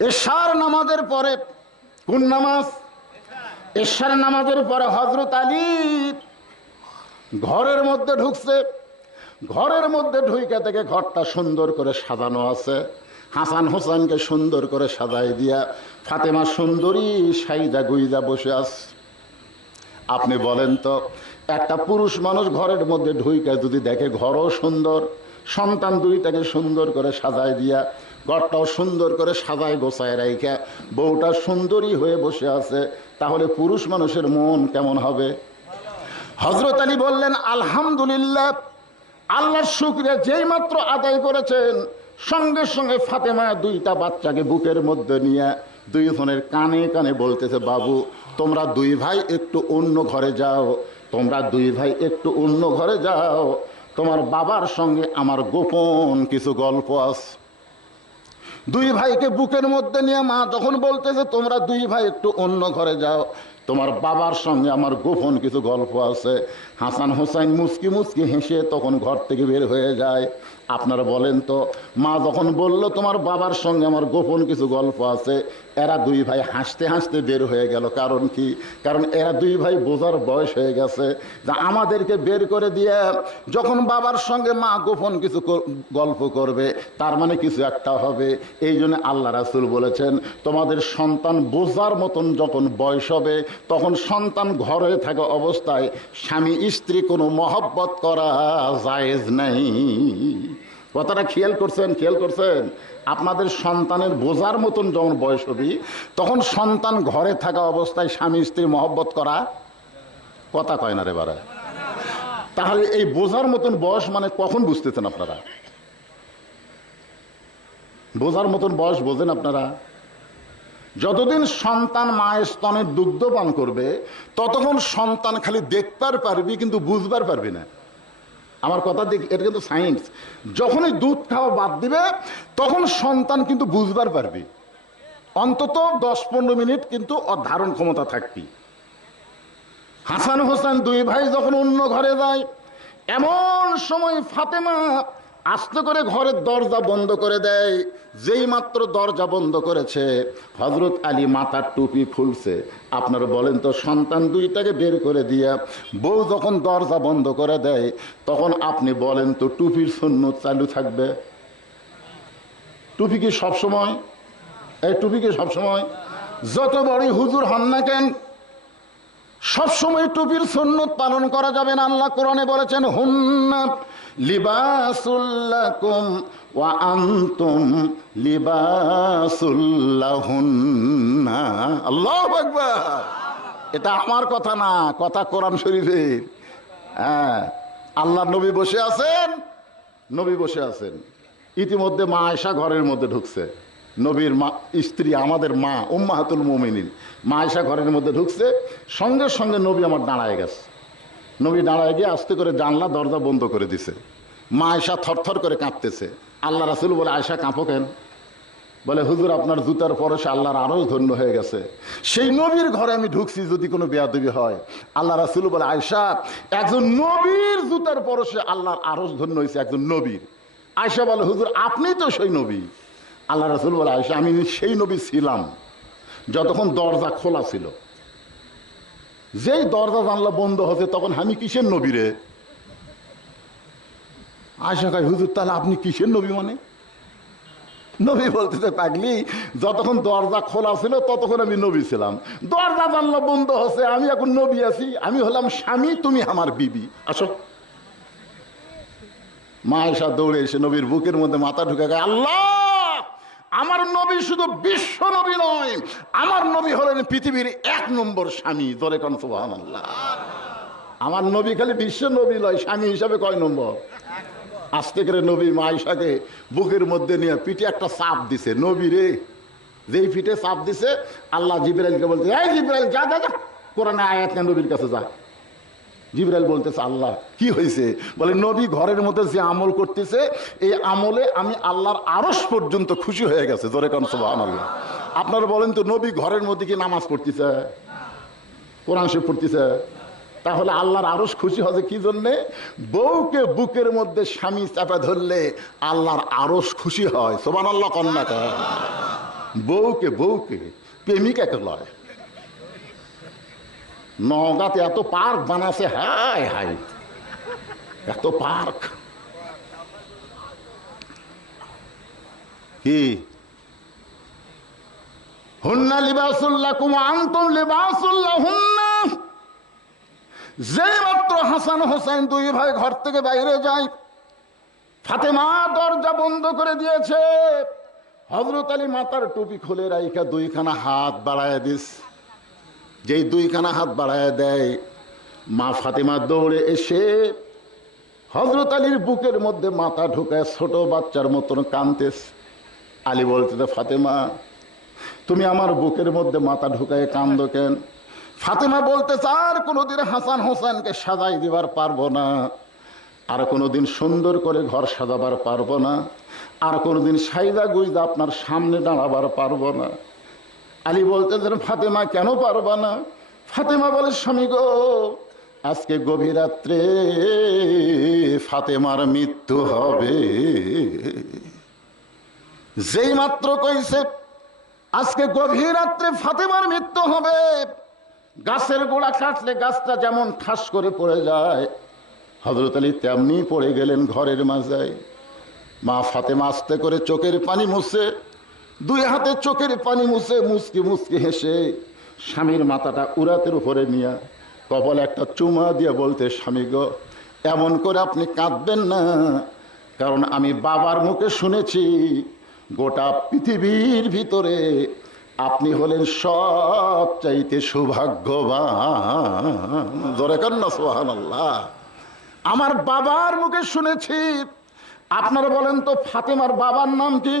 এশার নামাজের পরে, কোন নামাজ? এশার নামাজের পরে হযরত আলী ঘরের মধ্যে ঢুকছে। ঘরের মধ্যে ঢুইকা থেকে ঘরটা সুন্দর করে সাজানো আছে। হাসান হোসেনকে সুন্দর করে সাজাই দিয়া ফাতেমা সুন্দরী সাইজা গুইজা বসে আছে। আপনি বলেন তো, একটা পুরুষ মানুষ ঘরের মধ্যে ঢুইকা যদি দেখে ঘরও সুন্দর, সন্তান দুইটাকে সুন্দর করে সাজাই দিয়া, ঘরটাও সুন্দর করে সাজায় গোছায় রাইখা বউটা সুন্দরী হয়ে বসে আছে, তাহলে পুরুষ মানুষের মন কেমন হবে? হযরত আলী বললেন, আলহামদুলিল্লাহ, আল্লাহর শুকরিয়া। যেই মাত্র আদায় করেছেন, সঙ্গে সঙ্গে ফাতেমা দুইটা বাচ্চাকে বুকের মধ্যে নিয়ে দুইজনের কানে কানে বলতেছে, বাবু তোমরা দুই ভাই একটু অন্য ঘরে যাও, তোমরা দুই ভাই একটু অন্য ঘরে যাও, তোমার বাবার সঙ্গে আমার গোপন কিছু গল্প আছে। দুই ভাইকে বুকের মধ্যে নিয়ে মা যখন বলতেছে তোমরা দুই ভাই একটু অন্য ঘরে যাও, তোমার বাবার সঙ্গে আমার গোপন কিছু গল্প আছে, হাসান হোসেন মুচকি মুচকি হেসে তখন ঘর থেকে বের হয়ে যায়। আপনারা বলেন তো, মা যখন বলল তোমার বাবার সঙ্গে আমার গোপন কিছু গল্প আছে, এরা দুই ভাই হাসতে হাসতে বের হয়ে গেল। কারণ কি? কারণ এরা দুই ভাই বোঝার বয়স হয়ে গেছে যে আমাদেরকে বের করে দিয়ে যখন বাবার সঙ্গে মা গোপন কিছু গল্প করবে, তার মানে কিছু একটা হবে। এই জন্য আল্লাহ রাসূল বলেছেন, তোমাদের সন্তান বোঝার মতন যখন বয়স হবে, তখন সন্তান ঘরে থাকা অবস্থায় স্বামী স্ত্রী কোনো মহব্বত করা জায়েজ নাই। কথাটা খেয়াল করছেন? খেয়াল করছেন? আপনাদের সন্তানের বোঝার মতন যখন বয়স হবে, তখন সন্তান ঘরে থাকা অবস্থায় স্বামী স্ত্রী মহব্বত করা, কথা কয় না রে বারা। তাহলে এই বোঝার মতন বয়স মানে কখন বুঝতেছেন আপনারা? বোঝার মতন বয়স বোঝেন আপনারা যতদিন সন্তান মায়ের স্তনে দুগ্ধ পান করবে, ততক্ষণ সন্তান খালি দেখবার পারবি কিন্তু বুঝবার পারবি না। আমার কথা দেখ, এটা কিন্তু সায়েন্স। যখনই দুধ খাওয়া বাদ দিবে, তখন সন্তান কিন্তু বুঝবার পারবি, অন্তত 10-15 মিনিট কিন্তু ওর ধারণ ক্ষমতা থাকবি। হাসান হোসেন দুই ভাই যখন অন্য ঘরে যায়, এমন সময় ফাতেমা আস্তে করে ঘরের দরজা বন্ধ করে দেয়। যেই মাত্র দরজা বন্ধ করেছে, হযরত আলী মাথার টুপি খুলছে। আপনারা বলেন তো, সন্তান দুইটাকে বের করে দিয়া বউ যখন দরজা বন্ধ করে দেয়, তখন আপনি বলেন তো টুপির সুন্নত চালু থাকবে? টুপি কি সবসময়? এই টুপি কি সবসময়? যত বড়ই হুজুর হন না কেন, সবসময় টুপির সুন্নত পালন করা যাবে না। আল্লাহ কোরআনে বলেছেন, হুন্না লিবাসুল লাকুম ওয়া আনতুম লিবাসুল লাহুন্না। আল্লাহু আকবার। এটা আমার কথা না, কথা কোরআন শরীফের। হ্যাঁ, আল্লাহ নবী বসে আছেন, নবী বসে আছেন। ইতিমধ্যে মা আয়েশা ঘরের মধ্যে ঢুকছে। নবীর মা স্ত্রী, আমাদের মা উম্মাহাতুল মুমিনিন মা আয়েশা ঘরের মধ্যে ঢুকছে। সঙ্গে সঙ্গে নবী আমার দাঁড়ায় গেছে। নবী দাঁড়ায় গিয়ে আস্তে করে জানলা দরজা বন্ধ করে দিছে। মা আয়েশা থরথর করে কাঁপতেছে। আল্লাহ রাসূল বলে, আয়েশা কাঁপো কেন? বলে, হুজুর আপনার জুতার পরশে আল্লাহর আরশ ধন্য হয়ে গেছে। সেই নবীর ঘরে আমি ঢুকছি, যদি কোনো বেয়াদবি হয়। আল্লাহ রাসূল বলে, আয়েশা, একজন নবীর জুতার পরশে আল্লাহর আরশ ধন্য হয়েছে, একজন নবীর। আয়েশা বলে, হুজুর আপনি তো সেই নবী। আল্লাহ রাসূল বলে, আয়েশা আমি সেই নবী ছিলাম যতক্ষণ দরজা খোলা ছিল। যেই দরজা জানলা বন্ধ হচ্ছে, তখন আমি কিসের নবী রে? আয়েশা কয়, হুজুর তাহলে আপনি কিসের নবী? মানে নবী বলতেছে, পাগলি, যতক্ষণ দরজা খোলা ছিল ততক্ষণ আমি নবী ছিলাম, দরজা জানলা বন্ধ হচ্ছে, আমি এখন নবী আছি। আমি হলাম স্বামী, তুমি আমার বিবি। আসো। মা আয়েশা দৌড়ে এসে নবীর বুকের মধ্যে মাথা ঢুকে গায়, আল্লাহ, আমার নবী শুধু বিশ্ব নবী নয়, আমার নবী হলেন পৃথিবীর 1 নম্বর স্বামী। জোরে কোন সুবহানাল্লাহ। আমার নবী খালি বিশ্ব নবী নয়, স্বামী হিসাবে কয় নম্বর? আস্তে করে নবী মা আয়েশাকে বুকের মধ্যে নিয়ে পিঠে একটা চাপ দিছে। নবী রে, যেই পিঠে চাপ দিছে, আল্লাহ জিবরাইলকে বলতে, এই জিবরাইল, যা যা যা, কোরআনে আয়াত না, নবীর কাছে যা। জিবরাইল বলতেছে, আল্লাহ কি হয়েছে? বলে, নবী ঘরের মধ্যে যে আমল করতেছে, এই আমলে আমি আল্লাহর আরশ পর্যন্ত খুশি হয়ে গেছে। জোরে কোন সুবহানাল্লাহ। আপনারা বলেন তো, নবী ঘরের মধ্যে কি নামাজ পড়তেছে, কোরআন শরীফ পড়তেছে? তাহলে আল্লাহর আরশ খুশি হবে কি জন্যে? বউকে বুকের মধ্যে স্বামী চাপা ধরলে আল্লাহর আরশ খুশি হয়। সুবহানাল্লাহ কন্যাকা। বউকে বউকে প্রেমিকাকে লয়। নওগাঁতে এত পার্ক বানাছে, হাই হাই, এত পার্ক। কি হুন্না লিবাসুল্লাকুম আনতুম লিবাসুল্লাহুন্না। যেই মাত্র হাসান হোসেন দুই ভাই ঘর থেকে বাইরে যায়, ফাতেমা দরজা বন্ধ করে দিয়েছে। হযরত আলী মাথার টুপি খুলে রাইখা দুইখানা হাত বাড়ায় দিস। যেই দুইখানা হাত বাড়ায় দেয়, মা ফাতেমা দৌড়ে এসে হযরত আলীর বুকের মধ্যে মাথা ঢুকায় ছোট বাচ্চার মতন কাঁদতেস। আলী বলতে, ফাতেমা তুমি আমার বুকের মধ্যে মাথা ঢুকায় কান্দো কেন? ফাতেমা বলতে, আর কোনোদিন হাসান হোসেনকে সাজাই দিবার পারবো না, আর কোনোদিন সুন্দর করে ঘর সাজাবার পারবো না, আর কোনোদিন সাইদা গুইদা আপনার সামনে দাঁড়াবার পারবো না। আলী বলতে, ফাতেমা কেন পারবা না? ফাতেমা বলে, স্বামী গো, আজকে গভীর রাত্রে ফাতেমার মৃত্যু হবে। যেই মাত্র কইছে আজকে গভীর রাত্রে ফাতেমার মৃত্যু হবে, গাছের গোড়া কাটলে গাছটা যেমন ঠাস করে পড়ে যায়, হযরত আলী তেমনি পড়ে গেলেন ঘরের মাঝে। মা ফাতেমা আস্তে করে চোখের পানি মুছে, দুই হাতে চোখের পানি মুছে মুচকি মুচকি হেসে স্বামীর মাথাটা উরাতের উপরে নিয়ে কপালে একটা চুমা দিয়ে বলতে, স্বামী গো, এমন করে আপনি কাঁদবেন না, কারণ আমি বাবার মুখে শুনেছি গোটা পৃথিবীর ভিতরে আপনি হলেন সবচাইতে সৌভাগ্যবান। জোরে কান না সুবহানাল্লাহ। আমার বাবার মুখে শুনেছি। আপনারা বলেন তো, ফাতেমার বাবার নাম কি?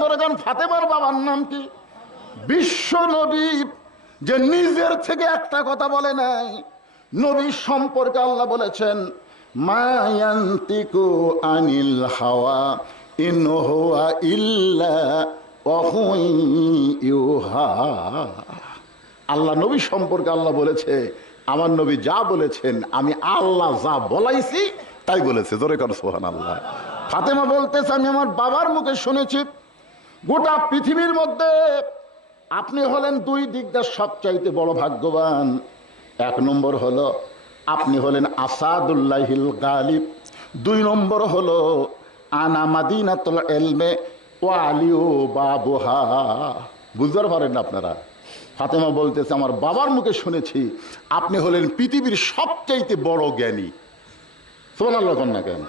জোরে কান, ফাতেমার বাবার নাম কি? বিশ্ব নবী যে নিজের থেকে একটা কথা বলে নাই, নবী সম্পর্কে আল্লাহ বলেছেন, মা ইয়ান্তিকু আনিল হাওয়া ইন হুয়া ইল্লা ওয়াহয়ুন ইউহা। আল্লাহ নবী সম্পর্কে আল্লাহ বলেছে, আমার নবী যা বলেছেন আমি আল্লাহ যা বলাইছি তাই বলেছে। জোরে কর সুবহানাল্লাহ। ফাতেমা বলতেছে, আমি আমার বাবার মুখে শুনেছি গোটা পৃথিবীর মধ্যে আপনি হলেন দুই দিক দিয়ে সবচাইতে বড় ভাগ্যবান। এক নম্বর হলো আপনি হলেন আসাদুল্লাহিল গালিব, দুই নম্বর হলো আনা মাদিনাতুল ইলমে ওয়া আলিউ বাবুহা। বুঝতে পারেন না আপনারা? ফাতেমা বলতেছে, আমার বাবার মুখে শুনেছি আপনি হলেন পৃথিবীর সবচাইতে বড় জ্ঞানী। সুবহানাল্লাহ না কেন?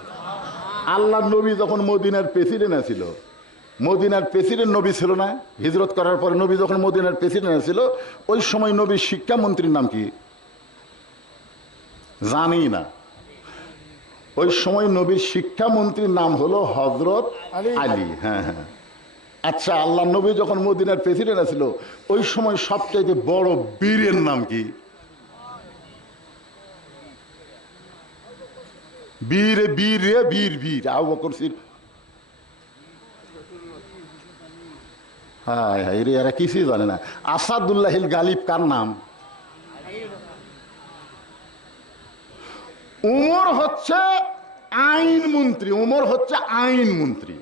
আল্লাহ নবী যখন মদিনার প্রেসিডেন্ট ছিল, মদিনার প্রেসিডেন্ট নবী ছিল না? হিজরত করার পরে নবী যখন মদিনার প্রেসিডেন্ট ছিল, ওই সময় নবীর শিক্ষামন্ত্রীর নাম কি জানি না? ওই সময় নবীর শিক্ষামন্ত্রীর নাম হলো হযরত আলী। হ্যাঁ হ্যাঁ। আচ্ছা, আল্লাহ নবী যখন মদিনার প্রেসিডেন্ট ছিল, ওই সময় সবচাইতে বড় বীরের নাম কি? বীর বীর রে বীর বীর আবু বকর সিদ্দিক। হায় হায় রে, এরা কিছুই জানে না। আসাদুল্লাহিল গালিব কার নাম? উমর হচ্ছে আইন মন্ত্রী, উমর হচ্ছে আইন মন্ত্রী,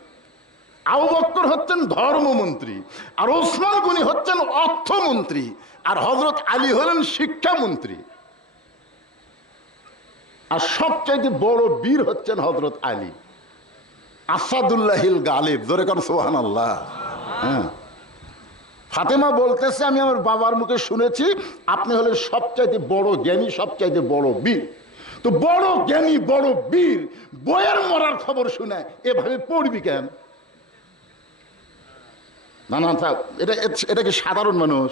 আবু বকর হচ্ছেন ধর্মমন্ত্রী, আর ওসমান গনি হচ্ছেন অর্থমন্ত্রী, আর হযরত আলী হলেন শিক্ষামন্ত্রী। আর সবচাইতে বড় বীর হচ্ছেন হযরত আলী, আসাদুল্লাহিল গালিব। জোরে কর সুবহানাল্লাহ। হ্যাঁ। ফাতেমা বলতেছে, আমি আমার বাবার মুখে শুনেছি আপনি হলেন সবচাইতে বড় জ্ঞানী, সবচাইতে বড় বীর। তো বড় জ্ঞানী বড় বীর বইয়ের মরার খবর শুনে এভাবে পড়বি কেন? না না, এটা কি সাধারণ মানুষ?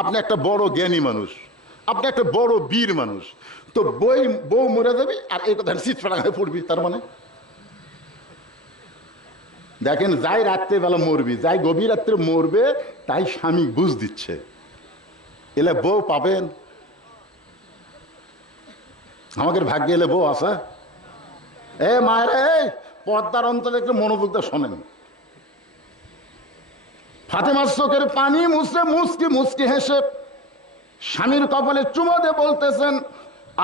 আপনি একটা বড় জ্ঞানী মানুষ, আপনি একটা বড় বীর মানুষ, তো বউ মরে যাবি আর এই কথা শীত ফেলা হয়ে পড়বি? তার মানে দেখেন, যাই রাত্রেবেলা মরবি, যাই গভীর রাত্রে মরবে, তাই স্বামী বুঝ দিচ্ছে, এলে বউ পাবেন। আমাদের ভাগ্যে এলে বউ আছে। মায়ের পর্দার অন্তরে একটু মনোযোগ দিয়ে শোনেন। ফাতেমার চোখের পানি মুছে মুচকি মুচকি হেসে স্বামীর কপালে চুমো দিয়ে বলতেছেন,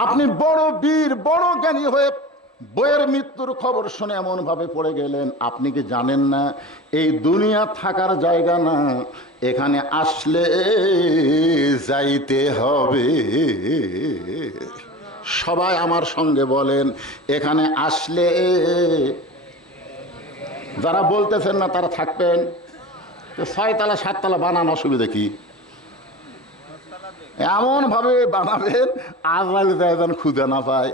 আপনি বড় বীর বড় জ্ঞানী হয়ে বইয়ের মৃত্যুর খবর শুনে এমন ভাবে পড়ে গেলেন, আপনি কি জানেন না এই দুনিয়া থাকার জায়গা না, এখানে আসলে যাইতে হবে। সবাই আমার সঙ্গে বলেন, এখানে আসলে। যারা বলতেছেন না তারা থাকবেন। 6 তলা 7 তলা বানানো অসুবিধা কি? এমন ভাবে বানাবেন আজরাইল যেন খুঁজে না পায়।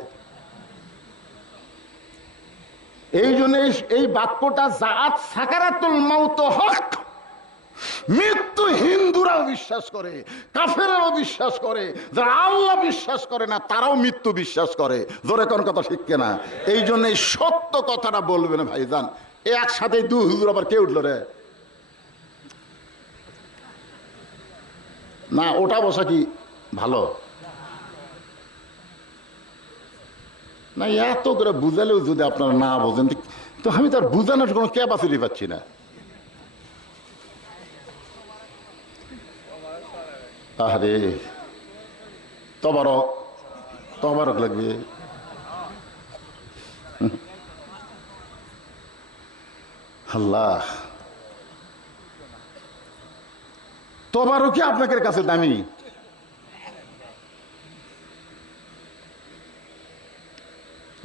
এই জন্য এই বাক্যটা জাআত সাকারাতুল মাউত হক, মৃত্যু হিন্দুরাও বিশ্বাস করে, কাফেররাও বিশ্বাস করে, যারা আল্লাহ বিশ্বাস করে না তারাও মৃত্যু বিশ্বাস করে। জোরে কোন কথা ঠিক কিনা? এই জন্য এই সত্য কথাটা বলবেন ভাইজান। একসাথে 2 হুজুর আবার কে উঠলো রে? না ওটা বসা কি ভালো না? এত করে বুঝালেও যদি আপনারা না বোঝেন তো আমি তার বুঝানোর কোনো ক্যাপাসিটি পাচ্ছি না। আরে তবারক তবারক লাগবে। আল্লাহ, তবারকই আপনাদের কাছে দামি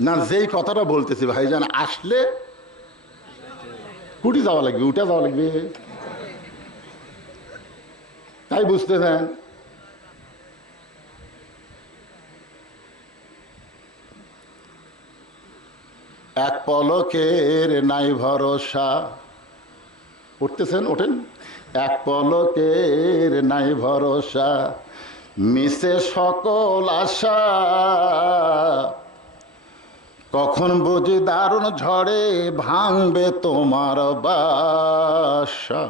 না? যেই কথাটা বলতেছি ভাইজান, আসলে কুটি যাওয়া লাগবে, উঠে যাওয়া লাগবে, তাই বুঝতেছেন? এক পলকের নাই ভরসা, উঠতেছেন ওঠেন। এক পলকের নাই ভরসা, মিশে সকল আশা, কখন বুঝি দারুণ ঝড়ে ভাঙবে তোমার বাসা।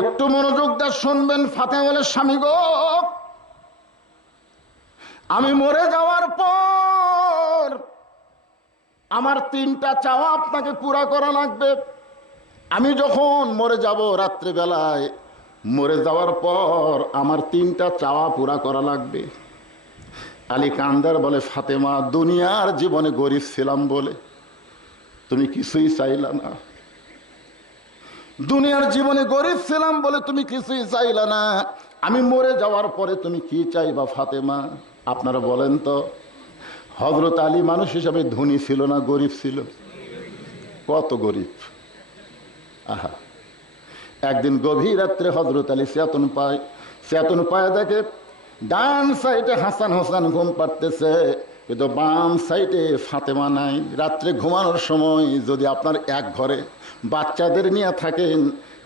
একটু মনোযোগ দিয়ে শুনবেন। ফাতেমা বলে, স্বামী গো, আমি মরে যাওয়ার পর আমার 3টা চাওয়া আপনাকে পুরা করা লাগবে। আমি যখন মরে যাব রাত্রিবেলায়, মরে যাওয়ার পর আমার 3টা চাওয়া পুরা করা লাগবে। আলী কান্দার বলে, ফাতেমা, দুনিয়ার জীবনে গরিব ছিলাম বলে তুমি কিছুই চাইলা না। দুনিয়ার জীবনে গরিব ছিলাম বলে তুমি কিছুই চাইলা না। আমি মরে যাওয়ার পরে তুমি কি চাইবা ফাতেমা? আপনারা বলেন তো। হযরত আলী মানুষ হিসাবে ধনী ছিল না গরিব ছিল? কত গরিব! আহা, একদিন গভীর রাত্রে হযরত আলী চেতন পায় দেখে ডান সাইডে হাসান হোসেন ঘুম পাড়তেছে, কিন্তু বাম সাইডে ফাতেমা নাই। রাত্রে ঘুমানোর সময় যদি আপনার এক ঘরে বাচ্চাদের নিয়ে থাকেন,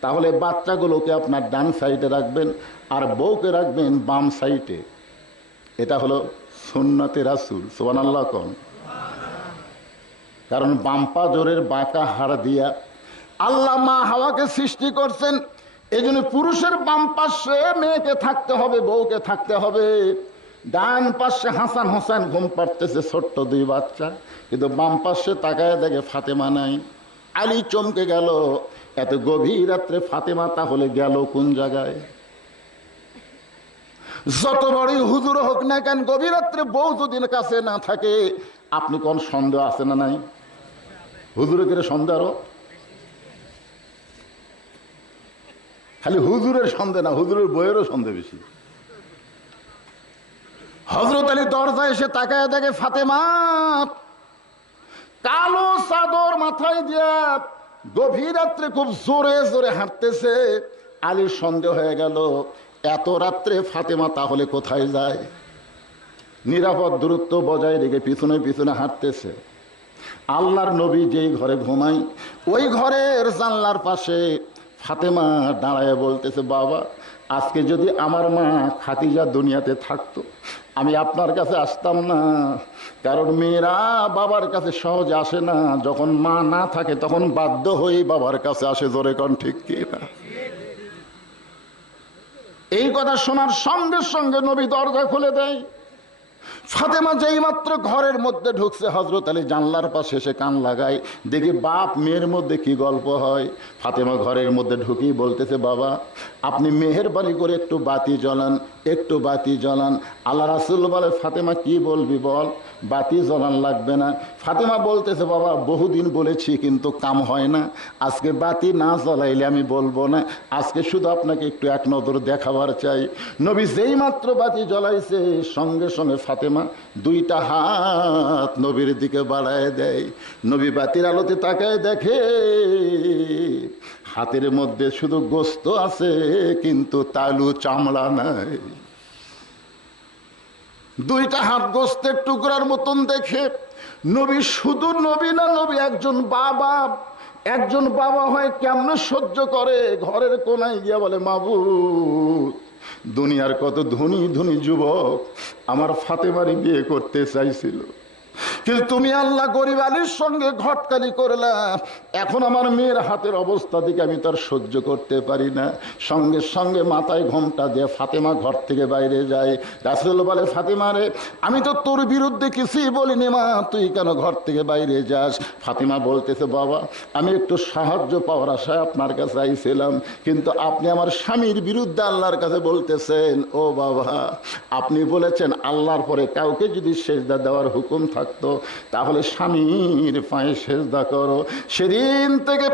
তাহলে বাচ্চাগুলোকে আপনার ডান সাইডে রাখবেন আর বউকে রাখবেন বাম সাইডে। এটা হলো সুন্নতে রাসূল। সুবহানাল্লাহ কোন। কারণ বাম্পা জোরের বাঁকা হাড় দিয়া আল্লাহ মা হাওয়াকে সৃষ্টি করছেন। এই জন্য পুরুষের বাম পাশে মেয়েকে থাকতে হবে, বউকে থাকতে হবে। ডান পাশে হাসান হোসেন ঘুম পাড়তেছে, ছোট্ট 2 বাচ্চা, কিন্তু বাম পাশে তাকায় দেখে ফাতেমা নাই। আলী চমকে গেল, এত গভীর রাত্রে ফাতেমা তাহলে গেল কোন জায়গায়? যত বড়ই হুজুর হোক না কেন, গভীর রাত্রে বউ যদি কাছে না থাকে, আপনি কোন সন্দেহ আছে না নাই? হুজুরের সন্দেহ আরো, খালি হুজুরের সন্দেহ না, হুজুরের বইয়েরও সন্দেহ বেশি। হযরত আলী দরজায় এসে তাকায় দেখে ফাতেমা কালো চাদর মাথায় দিয়া গভীর রাত্রে খুব জোরে জোরে হাঁটতেছে। আলীর সন্দেহ হয়ে গেল, এত রাত্রে ফাতেমা তাহলে কোথায় যায়? নিরাপদ দূরত্ব বজায় রেখে পিছনে পিছনে হাঁটতেছে। আল্লাহর নবী যেই ঘরে ঘুমাই, ওই ঘরের জানলার পাশে ফাতেমা দাঁড়ায় বলতেছে, বাবা, আজকে যদি আমার মা খাদিজা দুনিয়াতে থাকতো, আমি আপনার কাছে আসতাম না। কারণ মেয়েরা বাবার কাছে সহজে আসে না, যখন মা না থাকে তখন বাধ্য হয়ে বাবার কাছে আসে। জোরে কোন ঠিক কি না? এই কথা শোনার সঙ্গে সঙ্গে নবী দরজা খুলে দেয়। ফাতেমা যেই মাত্র ঘরের মধ্যে ঢুকছে, হযরত আলী জানলার পাশে এসে কান লাগায়, দেখি বাপ মেয়ের মধ্যে কি গল্প হয়। ফাতেমা ঘরের মধ্যে ঢুকেই বলতেছে, বাবা আপনি মেহেরবানি করে একটু বাতি জ্বলান, একটু বাতি জ্বলান। আল্লাহ রাসূল বলে, ফাতেমা কি বলবি বল, বাতি জ্বলান লাগবে না। ফাতেমা বলতেছে, বাবা বহুদিন বলেছি কিন্তু কাম হয় না, আজকে বাতি না জ্বলাইলে আমি বলবো না, আজকে শুধু আপনাকে একটু এক নজর দেখাবার চাই। নবী যেই মাত্র বাতি জ্বলাইছে, সঙ্গে সঙ্গে ফাতেমা দুইটা হাত নবীর দিকে বাড়ায় দেয়। নবী বাতির আলোতে তাকায়, দেখে হাতের মধ্যে শুধু গোস্ত আছে, কিন্তু তালু চামড়া নাই। দুইটা হাত গোস্তের টুকরার মতন দেখে নবী, শুধু নবী না, নবী একজন বাবা, একজন বাবা হয় কেমনে সহ্য করে, ঘরের কোনায় গিয়া বলে, মাবুদ দুনিয়ার কত ধনী ধনী যুবক আমার ফাতেমারে বিয়ে করতে চাইছিল, কিন্তু তুমি আল্লাহ গরিব আলীর সঙ্গে ঘটকালি করলা। এখন আমার মেয়ের হাতের অবস্থা দিকে আমি তার সহ্য করতে পারি না। সঙ্গে সঙ্গে মাথায় ঘোমটা দিয়ে ফাতেমা ঘর থেকে বাইরে যায়। রাসূল বলে, ফাতেমা রে, আমি তো তোর বিরুদ্ধে কিছুই বলিনি মা, তুই কেন ঘর থেকে বাইরে যাস? ফাতেমা বলতেছে, বাবা আমি একটু সাহায্য পাওয়ার আশায় আপনার কাছে আইছিলাম, কিন্তু আপনি আমার স্বামীর বিরুদ্ধে আল্লাহর কাছে বলতেছেন। ও বাবা, আপনি বলেছেন আল্লাহর পরে কাউকে যদি সেজদা দেওয়ার হুকুম থাকতো তাহলে স্বামীর পায়ে সেজদা করো। সেদিন থেকে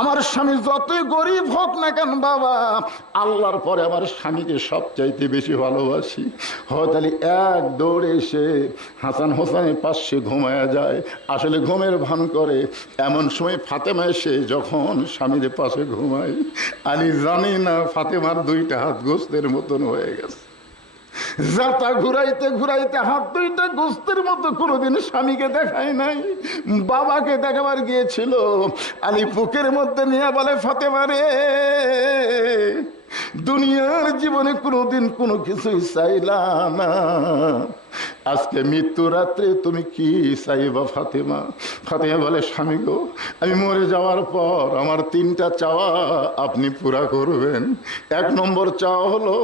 আমার স্বামী যতই গরিব হোক না কেন বাবা, আল্লাহর পরে আমার স্বামীকে সবচাইতে বেশি ভালোবাসি। হযরত আলী এক দৌড়ে এসে হাসান হোসেনের পাশে ঘুমায়া যায়, আসলে ঘুমের ভান করে। এমন সময় ফাতেমা এসে যখন স্বামীর পাশে ঘুমায়, আলী জানি না ফাতেমার দুইটা হাত গোস্তের মতন হয়ে গেছে। যাতা ঘুরাইতে ঘুরাইতে হাত দুইটা গোস্তের মতো কোনোদিন স্বামীকে দেখায় নাই, বাবাকে দেখাবার গিয়েছিল। আলী বুকের মধ্যে নিয়ে বলে, ফাতেমা রে, দুনিয়ার জীবনে কোনোদিন কোনো কিছুই চাইলাম না, আজকে মৃত্যু রাত্রে তুমি কি চাইবা ফাতেমা? ফাতেমা বলে, স্বামী গো, আমি মরে যাওয়ার পর আমার তিনটা চাওয়া আপনি পুরা করবেন। এক নম্বর চাওয়া হলো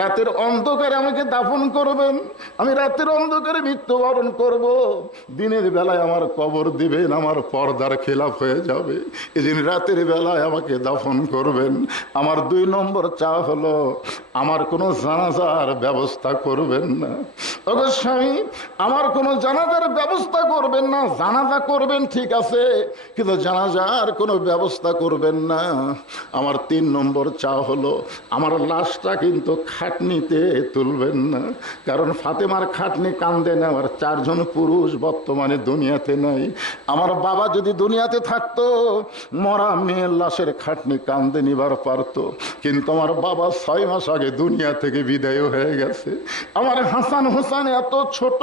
রাতের অন্ধকারে আমাকে দাফন করবেন, আমি রাতের অন্ধকারে মৃত্যুবরণ করব, দিনের বেলায় আমার কবর দিবেন, আমার পর্দার খেলাফ হয়ে যাবে, এদিন রাতের বেলায় আমাকে দাফন করবেন। আমার দুই নম্বর চাওয়া হলো আমার কোনো জানাজার ব্যবস্থা করবেন না। ওগো স্বামী, আমার কোনো জানাজার ব্যবস্থা করবেন না। জানাজা করবেন ঠিক আছে, কিন্তু জানাজার কোনো ব্যবস্থা করবেন না। আমার তিন নম্বর চাওয়া হলো আমার লাশটা কিন্তু খাটনিতে তুলবেন না, কারণ ফাতেমার খাটনি কান্দে নেওয়ার চারজন পুরুষ বর্তমানে দুনিয়াতে নাই। আমার বাবা যদি দুনিয়াতে থাকতো, মরা মেয়ের লাশের খাটনি কান্দে নিবার পারতো, কিন্তু আমার বাবা 6 মাস আগে দুনিয়া থেকে বিদায় হয়ে গেছে। আমার হাসান হোসেন এত ছোট,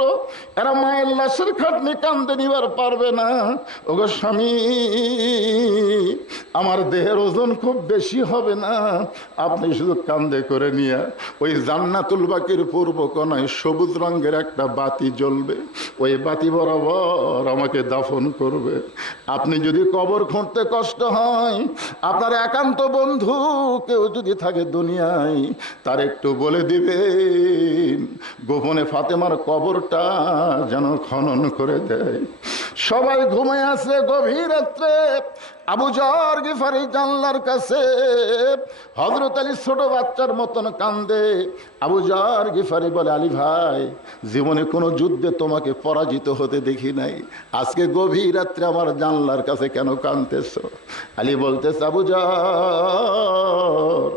এরা মায়ের লাশের খাটনি কান্দে নিবার পারবে না। ওগো স্বামী, আমার দেহের ওজন খুব বেশি হবে না, আপনি শুধু কান্দে করে নিয়ে ওই জান্নাতুল বাকির পূর্ব কোণায় সবুজ রঙের একটা বাতি জ্বলবে, ওই বাতি বরাবর আমাকে দাফন করবে। আপনি যদি কবর খুঁড়তে কষ্ট হয়, আপনার একান্ত বন্ধু কেউ যদি থাকে দুনিয়ায়, তার একটু বলে দিবেন গোপনে ফাতেমার কবরটা যেন খনন করে দেয়। সবাই ঘুমায় আছে গভীর রাত্রে। আবু যর গিফারি জানলার কাছে, হযরত আলী ছোট বাচ্চার মতন কান্দে। আবু যর গিফারি বলে, আলী ভাই, জীবনে কোনো যুদ্ধে তোমাকে পরাজিত হতে দেখি নাই, আজকে গভীর রাত্রে আমার জানলার কাছে কেন কাঁদতেছ? আলী বলতেছে, আবু যর,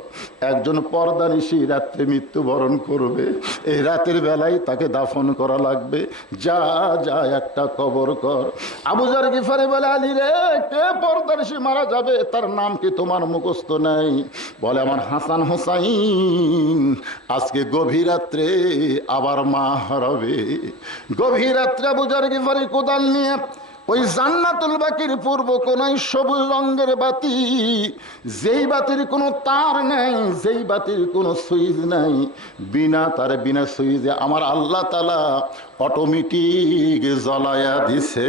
একজন পর্দানিশী রাত্রে মৃত্যুবরণ করবে, এই রাতের বেলায় তাকে দাফন করা লাগবে, যা যা একটা কবর কর। আবু যর গিফারি বলে, আলী রে, কে পর্দানিশী মারা যাবে, তার নাম কি তোমার মুখস্থ নাই? বলে, আমার হাসান হোসাইন আজকে গভীর রাত্রে আবার মা হারাবে। গভীর রাত্রে আবু যর গিফারি কোদাল নিয়ে ওই জান্নাতুল বাকির পূর্ব কোনায় সবুজ রঙের বাতি, যেই বাতির কোনো তার নাই, যেই বাতির কোনো সুইচ নাই, বিনা তারে বিনা সুইচে আমার আল্লাহ তাআলা অটোমেটিক জ্বলায়া দিছে।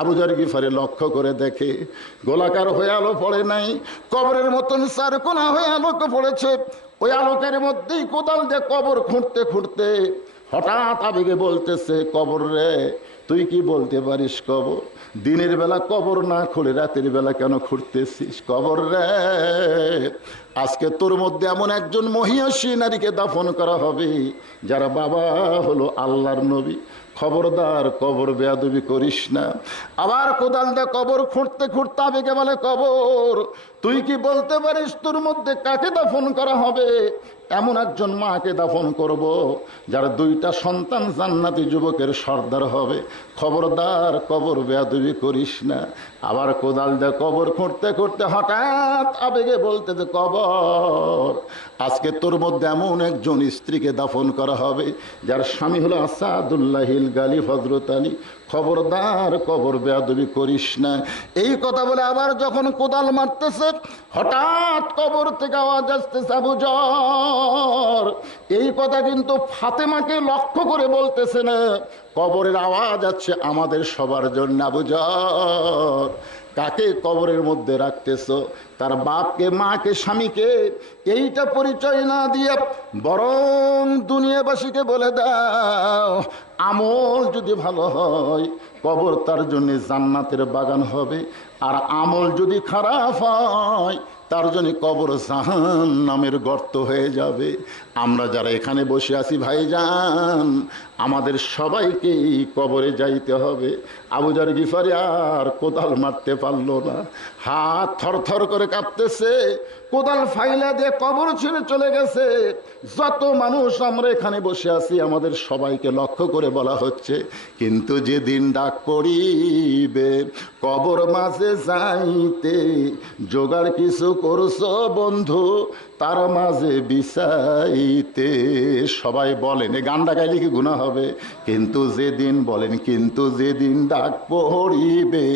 আবু যর গিফারি লক্ষ্য করে দেখে গোলাকার হয়ে আলো পড়ে নাই, কবরের মতন চারকোনা হয়ে আলোক পড়েছে। ওই আলোকের মধ্যেই কোদাল দিয়ে কবর খুঁড়তে খুঁড়তে হঠাৎ আবেগে বলতেছে, কবর রে তুই কি বলতে পারিস কবর? দিনের বেলা কবর না খুলে রাতের বেলা কেন খুঁড়তেছিস? কবর রে, আজকে তোর মধ্যে এমন একজন মহিয়সী নারীকে দাফন করা হবে যারা বাবা হলো আল্লাহর নবী। খবরদার কবর বেয়াদবি করিস না। আবার কোদাল দা কবর খুঁড়তে খুঁড়তে আবেগে বলে, কবর তুই কি বলতে পারিস তোর মধ্যে কাকে দাফন করা হবে? এমন একজন মাকে দাফন করব যার 2টা সন্তান জান্নাতি যুবকের সর্দার হবে। খবরদার কবর বেয়াদবি করিস না। আবার কোদাল দা কবর খুঁড়তে খুঁড়তে হঠাৎ আবেগে বলতে যে, কবর আজকে তোর মধ্যে এমন একজন স্ত্রীকে দাফন করা হবে যার স্বামী হলো আসাদুল্লাহিল গালিব হযরত আলী। খবরদার কবর বেয়াদবি করিস না। এই কথা বলে আবার যখন কোদাল মারতেছে, হঠাৎ কবর থেকে আওয়াজ আসতেছে, আবু জর। এই কথা কিন্তু ফাতেমাকে লক্ষ্য করে বলতেছে না, কবরের আওয়াজ আছে আমাদের সবার জন্য। আবু জর, কাকে কবরের মধ্যে রাখতেছ? তার বাপকে, মাকে, স্বামীকে এইটা পরিচয় না দিয়ে বরং দুনিয়াবাসীকে বলে দাও, আমল যদি ভালো হয় কবর তার জন্য জান্নাতের বাগান হবে, আর আমল যদি খারাপ হয় তার জন্য কবর জাহান্নামের গর্ত হয়ে যাবে। আমরা যারা এখানে বসে আছি ভাইজান, আমাদের সবাইকেই কবরে যাইতে হবে। আবু যর গিফারি আর কোদাল মারতে পারলো না, হাত থরথর করে কাঁপতেছে, কোদাল ফাইলা দিয়ে কবর ছেড়ে চলে গেছে। যত মানুষ আমরা এখানে বসে আছি আমাদের সবাইকে লক্ষ্য করে বলা হচ্ছে, কিন্তু যেদিন ডাক পড়িবে কবর মাঝে যাইতে, জোগাড় কিছু করছো বন্ধু তার মাঝে বিছাইতে। সবাই বলেন, এই গানটা গাইলে কি গুনাহ হবে? কিন্তু যেদিন, বলেন, কিন্তু যেদিন ডাক পড়িবে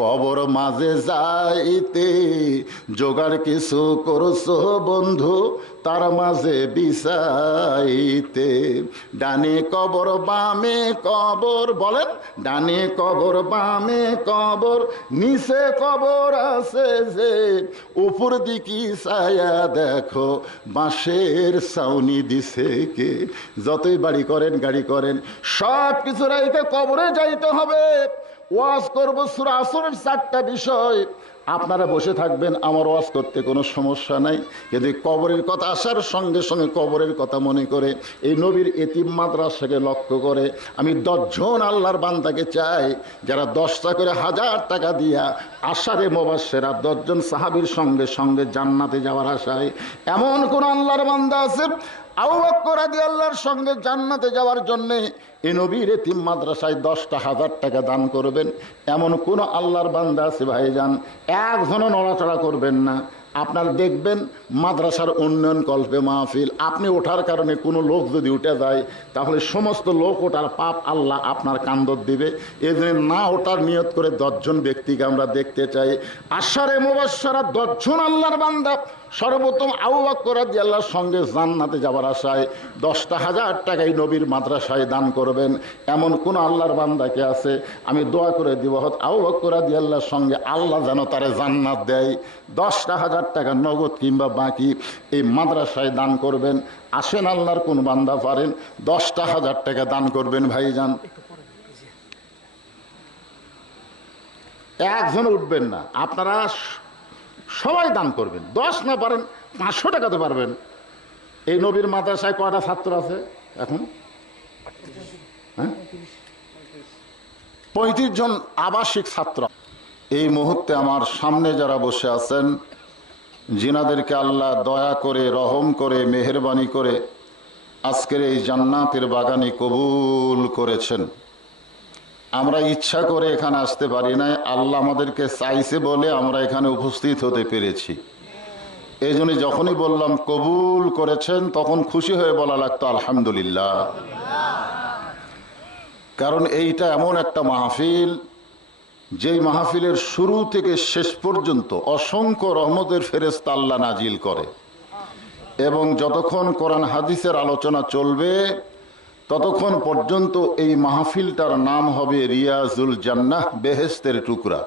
কবর মাঝে যাইতে, জোগাড় কিছু করছো বন্ধু তার মাঝে বিছাইতে। ডানে কবর বামে কবর, বলেন, ডানে কবর বামে কবর, নিচে কবর আছে যে, উপর দিকে ছায়া দেখো বাঁশের ছাউনি দিছে কে। যতই বাড়ি করেন গাড়ি করেন সব কিছু রাইতে কবরে যাইতে হবে। ওয়াজ করবো সূরা আসরের 4টা বিষয়, আপনারা বসে থাকবেন, আমার ওয়াজ করতে কোনো সমস্যা নাই। কিন্তু কবরের কথা আসার সঙ্গে সঙ্গে কবরের কথা মনে করে এই নবীর এতিম মাদ্রাসাকে লক্ষ্য করে আমি 10 জন আল্লাহর বান্দাকে চাই যারা 10টা করে 1000 টাকা দিয়া আশারে মুবাশশিরা 10 জন সাহাবীর সঙ্গে সঙ্গে জান্নাতে যাওয়ার আশায়। এমন কোন আল্লাহর বান্দা আছে আবু বকর রাদিয়াল্লাহর সঙ্গে জান্নাতে যাওয়ার জন্যে এই নবীর এতিম মাদ্রাসায় 10টা 1000 টাকা দান করবেন? এমন কোন আল্লাহর বান্দা আছে ভাইজান? একজনও নড়াচড়া করবেন না। আপনার দেখবেন মাদ্রাসার উন্নয়ন কল্পে মাহফিল, আপনি ওঠার কারণে কোনো লোক যদি উঠে যায় তাহলে সমস্ত লোক ওঠার পাপ আল্লাহ আপনার কান্দর দিবে। এই জন্য না ওঠার নিয়ত করে 10 জন ব্যক্তিকে আমরা দেখতে চাই। আশারে মুবাশশিরা 10 জন আল্লাহর বান্দা সর্বপ্রথম আবু বকর রাদিয়াল্লাহর সঙ্গে জান্নাতে যাওয়ার আশায় 10টা 1000 টাকাই নবীর মাদ্রাসায় দান করবেন। এমন কোন আল্লাহর বান্দাকে আছে? আমি দোয়া করে দিব হত আবু বকর রাদিয়াল্লাহর সঙ্গে আল্লাহ যেন তারে জান্নাত দেয়। 10টা 1000 টাকা নগদ কিংবা বাকি এই মাদ্রাসায় দান করবেন। আসেন, আল্লাহর কোন বান্দা পারেন 10টা 1000 টাকা দান করবেন ভাইজান? একজন উঠবেন না, আপনারা সবাই দান করবেন। 10 না পারেন 500 টাকা তো পারবেন। এই নবীর মাদ্রাসায় কয়টা ছাত্র আছে এখন? 35 জন আবাসিক ছাত্র। এই মুহূর্তে আমার সামনে যারা বসে আছেন, জিনাদেরকে আল্লাহ দয়া করে, রহম করে, মেহেরবানি করে আজকের এই জান্নাতের বাগানে কবুল করেছেন। আমরা ইচ্ছা করে এখানে আসতে পারি নাই, আল্লাহ আমাদেরকে চাইছে বলে আমরা এখানে উপস্থিত হতে পেরেছি। এই জন্য যখনই বললাম কবুল করেছেন তখন খুশি হয়ে বলা লাগতো আলহামদুলিল্লাহ। কারণ এইটা এমন একটা মাহফিল, যেই মাহফিলের শুরু থেকে শেষ পর্যন্ত অসংখ্য রহমতের ফেরেশতা আল্লাহ নাজিল করে, এবং যতক্ষণ কোরআন হাদিসের আলোচনা চলবে ততক্ষণ পর্যন্ত এই মাহফিলটার নাম হবে রিয়াজুল জান্নাহ, বেহেশতের টুকরা।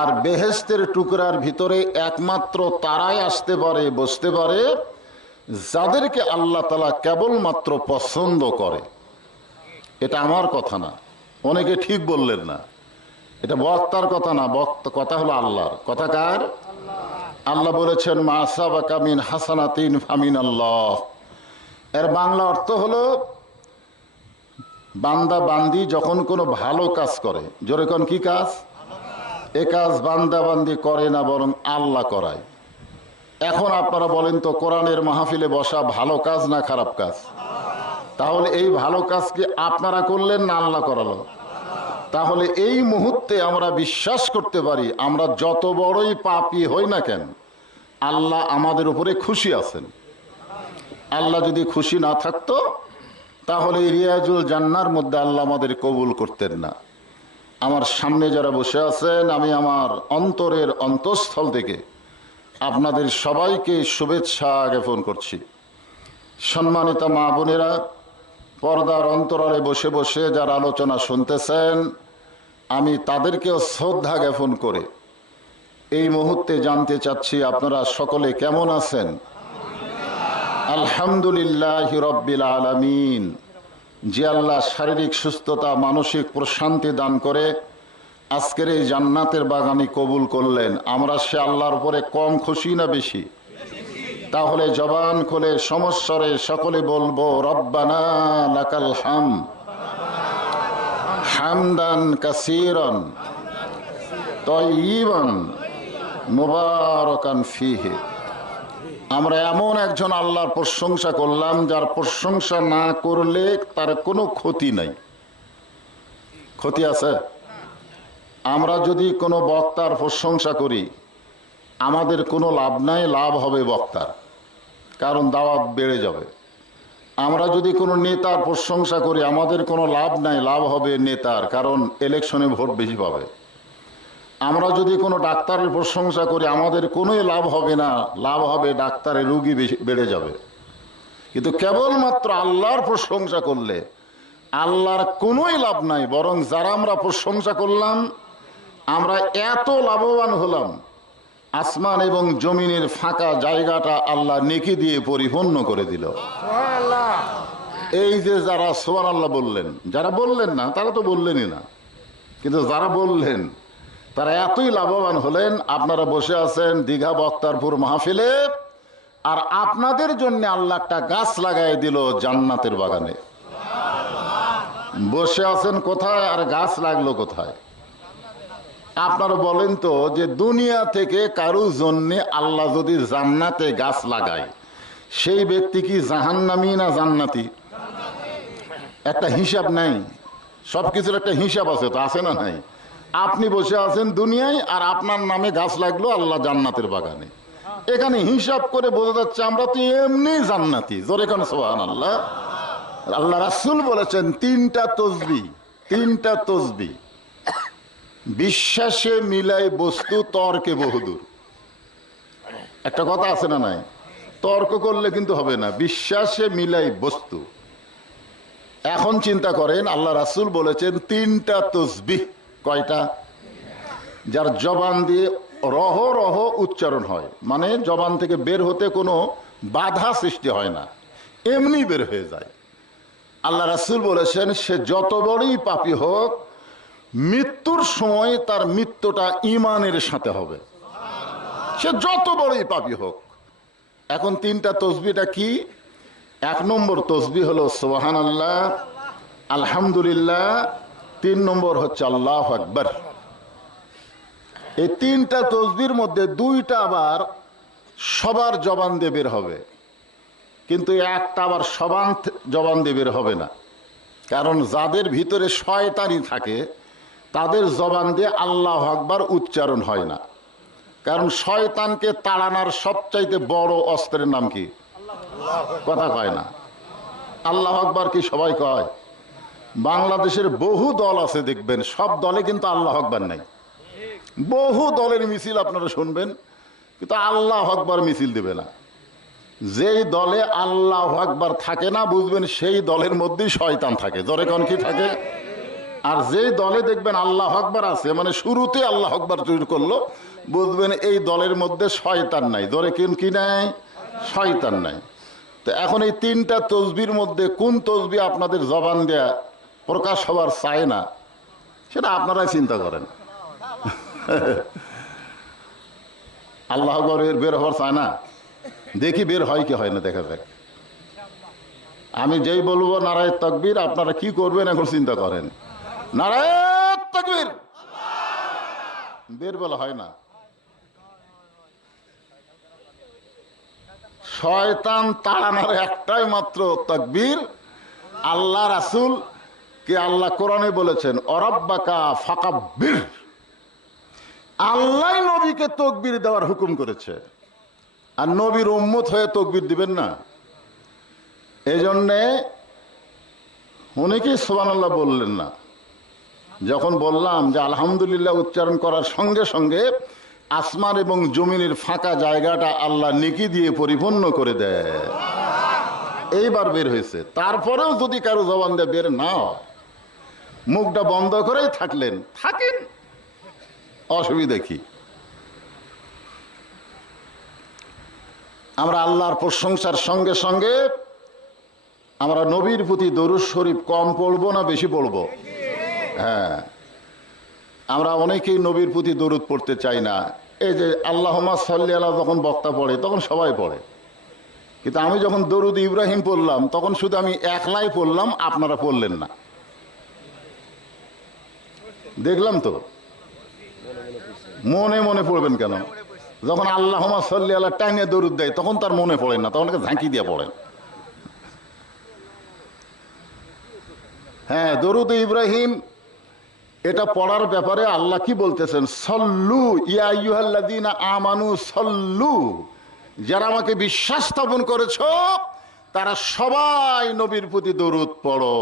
আর বেহেশতের টুকরার ভিতরে একমাত্র তারাই আসতে পারে, বসতে পারে যাদেরকে আল্লাহ তাআলা কেবলমাত্র পছন্দ করে। এটা আমার কথা না, অনেকে ঠিক বললেন না, এটা বক্তার কথা না, কথা হলো আল্লাহর কথা। কার? আল্লাহ বলেছেন মা আসাবাকা মিন হাসানাতিন ফামিন আল্লাহ। এর বাংলা অর্থ হলো বান্দা বান্দি যখন কোনো ভালো কাজ করে, জোরে কোন কি কাজ? এ কাজ বান্দা বান্দি করে না, বরং আল্লাহ করায়। এখন আপনারা বলেন তো, কোরআনের মাহফিলে বসা ভালো কাজ না খারাপ কাজ? তাহলে এই ভালো কাজ কি আপনারা করলেন না আল্লাহ করালো? তাহলে এই মুহূর্তে আমরা বিশ্বাস করতে পারি, আমরা যত বড়ই পাপী হই না কেন, আল্লাহ আমাদের উপরে খুশি আছেন। আল্লাহ যদি খুশি না থাকতো, তাহলে রিয়াজুল জান্নার মধ্যে আল্লাহ আমাদের কবুল করতেন না। আমার সামনে যারা বসে আছেন, আমি আমার অন্তরের অন্তঃস্থল থেকে আপনাদের সবাইকে শুভেচ্ছা জ্ঞাপন করছি। সম্মানিত মা বোনেরা, পর্দার অন্তরালে বসে বসে যারা আলোচনা শুনতেছেন, আমি তাদেরকেও শ্রদ্ধা জ্ঞাপন করে এই মুহূর্তে জানতে চাচ্ছি আপনারা সকলে কেমন আছেন? আলহামদুলিল্লাহ রব্বিল আলামিন। যে আল্লাহ শারীরিক সুস্থতা, মানসিক প্রশান্তি দান করে আজকের এই জান্নাতের বাগানে কবুল করলেন, আমরা সে আল্লাহর উপরে কম খুশি না বেশি? তাহলে জবান খুলে সমস্বরে সকলে বলবো রব্বানা লাকাল হামদ হামদান কাসীরান তাইয়িবান মুবারাকান ফীহি। আমরা এমন একজন আল্লাহর প্রশংসা করলাম, যার প্রশংসা না করলে তার কোনো ক্ষতি নাই। ক্ষতি আছে? আমরা যদি কোনো বক্তার প্রশংসা করি, আমাদের কোনো লাভ নাই, লাভ হবে বক্তার, কারণ দাওয়াত বেড়ে যাবে। আমরা যদি কোনো নেতার প্রশংসা করি, আমাদের কোনো লাভ নাই, লাভ হবে নেতার, কারণ ইলেকশনে ভোট বেশি পাবে। আমরা যদি কোনো ডাক্তারের প্রশংসা করি, আমাদের কোনোই লাভ হবে না, লাভ হবে ডাক্তারের, রুগী বেশি বেড়ে যাবে। কিন্তু কেবলমাত্র আল্লাহর প্রশংসা করলে আল্লাহর কোনোই লাভ নাই, বরং যারা আমরা প্রশংসা করলাম, আমরা এত লাভবান হলাম, আসমান এবং জমিনের ফাঁকা জায়গাটা আল্লাহ নেকি দিয়ে পরিপূর্ণ করে দিল। এই যে যারা সুবহানাল্লাহ বললেন, যারা বললেন না তারা তো বললেনই না, কিন্তু যারা বললেন তারা এতই লাভবান হলেন। আপনারা বসে আছেন দীঘা বক্তারপুর মাহফিলে, আর আপনাদের জন্য আল্লাহ একটা গাছ লাগাই দিল জান্নাতের বাগানে। বসে আছেন কোথায় আর গাছ লাগলো কোথায়? আপনারা বলেন তো, যে দুনিয়া থেকে কারো জন্য আল্লাহ যদি জান্নাতে গাছ লাগায়, সেই ব্যক্তি কি জাহান্নামী না জান্নাতি? একটা হিসাব নাই, সবকিছুর একটা হিসাব আছে, তো আছে না নাই? আপনি বসে আছেন দুনিয়ায়, আর আপনার নামে গাছ লাগলো আল্লাহ জান্নাতের বাগানে। এখানে হিসাব করে বোঝা যাচ্ছে আমরা তো এমনি জান্নাতি। জোরে কোন সুবহানাল্লাহ। আল্লাহ রাসূল বলেছেন তিনটা তসবিহ বিশ্বাসে মিলাই বস্তু, তর্কে বহুদূর। একটা কথা আছে না নাই? তর্ক করলে কিন্তু হবে না, বিশ্বাসে মিলাই বস্তু। এখন চিন্তা করেন, আল্লাহ রাসূল বলেছেন তিনটা তসবিহ। কয়টা? যার জবান দিয়ে রহ রহ উচ্চারণ হয়, মানে জবান থেকে বের হতে কোনো বাধা সৃষ্টি হয় না, এমনি বের হয়ে যায়। আল্লাহ রাসূল বলেছেন সে যত বড়ই পাপী হোক, মৃত্যুর সময় তার মৃত্যুটা ঈমানের সাথে হবে, সে যত বড়ই পাপী হোক। এখন তিনটা তসবিহটা কি? এক নম্বর তসবিহ হলো সুবহানাল্লাহ, আলহামদুলিল্লাহ, 3 নম্বর হচ্ছে আল্লাহু আকবার। এই তিনটা তসবিহর মধ্যে দুইটা আবার সবার জবান দিয়ে বের হবে, কিন্তু একটা আবার সবার জবান দিয়ে বের হবে না। কারণ যাদের ভিতরে শয়তানি থাকে, তাদের জবান দিয়ে আল্লাহু আকবার উচ্চারণ হয় না। কারণ শয়তানকে তাড়ানোর সবচাইতে বড় অস্ত্রের নাম কি? কথা কয় না। আল্লাহু আকবার কি সবাই কয়? বাংলাদেশের বহু দল আছে দেখবেন, সব দলে কিন্তু আল্লাহু আকবার নাই। বহু দলের মিছিল আপনারা শুনবেন, কিন্তু আল্লাহু আকবার মিছিল দেবে না। যেই দলে আল্লাহু আকবার থাকে না, বুঝবেন সেই দলের মধ্যেই শয়তান থাকে। জোরে কোন কি থাকে? আর যেই দলে দেখবেন আল্লাহু আকবার আছে, মানে শুরুতে আল্লাহু আকবার শুরু করলো, বুঝবেন এই দলের মধ্যে শয়তান নাই। জোরে কি নাই? শয়তান নাই। তো এখন এই তিনটা তসবির মধ্যে কোন তসবিহ আপনাদের জবান দেয়া প্রকাশ হওয়ার চায় না, সেটা আপনারাই চিন্তা করেন। আল্লাহ আকবার বের হওয়ার চায় না, দেখি বের হয় কি হয় না, দেখা যাক। আমি যেই বলবো নারায়ে তাকবীর, আপনারা কি করবেন এখন চিন্তা করেন। নারায়ে তাকবীর, বের বলা হয় না। শয়তান তাড়ানোর একটাই মাত্র তাকবীর। আল্লাহ রাসূল কে আল্লাহ কোরআনে বলেছেন অরাব্বাকা ফাকাব্বির, আল্লাহ নবীকে তাকবীর দেওয়ার হুকুম করেছে, আর নবীর উম্মত হয়ে তাকবীর দিবেন না। এই জন্যে অনেকেই সুবহানাল্লাহ বললেন না। যখন বললাম যে আলহামদুলিল্লাহ উচ্চারণ করার সঙ্গে সঙ্গে আসমান এবং জমিনের ফাঁকা জায়গাটা আল্লাহ নেকি দিয়ে পরিপূর্ণ করে দেয়, এইবার বের হয়েছে। তারপরেও যদি কারো জবান দিয়ে বের না হয়, মুখটা বন্ধ করেই থাকলেন, থাকেন, অসুবিধা কি? আমরা আল্লাহর প্রশংসার সঙ্গে সঙ্গে আমরা নবীর প্রতি দরুদ শরীফ কম পড়বো না বেশি পড়বো? হ্যাঁ, আমরা অনেকেই নবীর প্রতি দরুদ পড়তে চাই না। এই যে আল্লাহুম্মা সাল্লি আলা যখন বক্তা পড়ে তখন সবাই পড়ে, কিন্তু আমি যখন দরুদ ইব্রাহিম পড়লাম তখন শুধু আমি একলাই পড়লাম, আপনারা পড়লেন না। দেখলাম তো, মনে মনে পড়বেন কেন? যখন আল্লাহুম্মা সাল্লি আলা টাইনে দরুদ দেয় তখন তার মনে পড়ে না, তখন ঝাঁকি দিয়ে পড়েন। হ্যাঁ, দরুদ ইব্রাহিম এটা পড়ার ব্যাপারে আল্লাহ কি বলতেছেন? সল্লু ইয়া আইয়ুহাল্লাযীনা আমানু সল্লু, যারা আমাকে বিশ্বাস স্থাপন করেছো তারা সবাই নবীর প্রতি দরুদ পড়ো।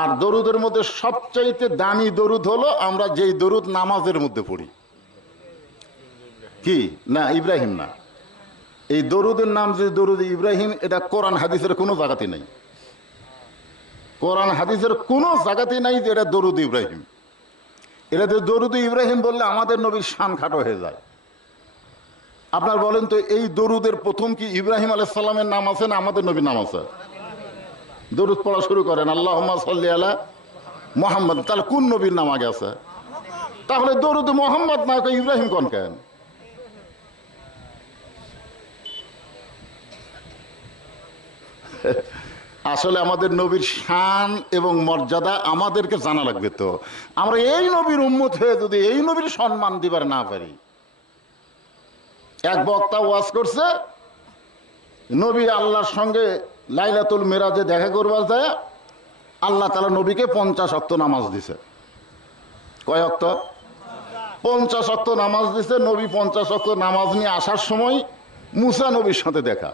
আর দরুদের মধ্যে সবচাইতে দামি দরুদ হলো আমরা যেই দরুদ নামাজের মধ্যে পড়ি। কি না, ইব্রাহিম না, এই দরুদের নাম যে দরুদ ইব্রাহিম, এটা কোরআন হাদিসের কোনো জায়গাতে নেই। কোরআন হাদিসের কোনো জায়গাতে নাই যে এটা দরুদ ইব্রাহিম। এটা তো দরুদ ইব্রাহিম বললে আমাদের নবীর শান খাটো হয়ে যায়। আপনার বলেন তো, এই দরুদের প্রথম কি ইব্রাহিম আলাইহিস সালামের নাম আছে না আমাদের নবীর নাম আছে? দরুদ পড়া শুরু করেন আল্লাহুম্মা সাল্লি আলা মুহাম্মদ, তাহলে কোন নবীর নাম আগে আছে? তাহলে দরুদ মুহাম্মদ না কই ইব্রাহিম কোন কেন? আসলে আমাদের নবীর শান এবং মর্যাদা আমাদেরকে জানা লাগবে। তো আমরা এই নবীর উম্মত হয়ে যদি এই নবীর সম্মান দিবার না পারি। এক বক্তা ওয়াজ করছে, নবী আল্লাহর সঙ্গে লাইলাতুল মিরাজে দেখা করবার যায় আল্লাহ তাআলা নবীকে 50 ওয়াক্ত নামাজ দিছে। কয় ওয়াক্ত? 50 ওয়াক্ত নামাজ দিছে। নবী 50 ওয়াক্ত নামাজ নিয়ে আসার সময় মুসা নবীর সাথে দেখা।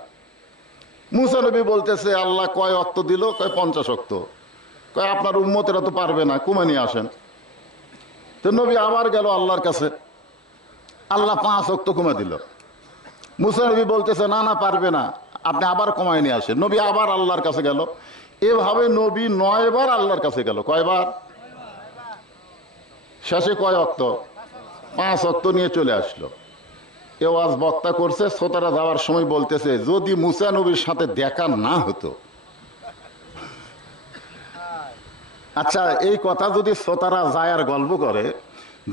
মুসা নবী বলতেছে আল্লাহ কয় ওয়াক্ত দিল? কয় 50 ওয়াক্ত। কয় আপনার উম্মতেরা তো পারবে না, কমে নিয়ে আসেন। তো নবী আবার গেল আল্লাহর কাছে, আল্লাহ 5 ওয়াক্ত কমে দিল। মুসা নবী বলতেছে না না পারবে না, আপনি আবার কমায় নিয়ে আসেন। নবী আবার আল্লাহর কাছে গেল। এভাবে নবী 9 বার আল্লাহর কাছে গেল। কয়বার? শেষে কয় ওয়াক্ত? 5 ওয়াক্ত নিয়ে চলে আসলো। এ ওয়াজ বক্তা করছে, শ্রোতারা যাওয়ার সময় বলতেছে যদি মুসা নবীর সাথে দেখা না হতো। আচ্ছা, এই কথা যদি শ্রোতারা যায় আর গল্প করে,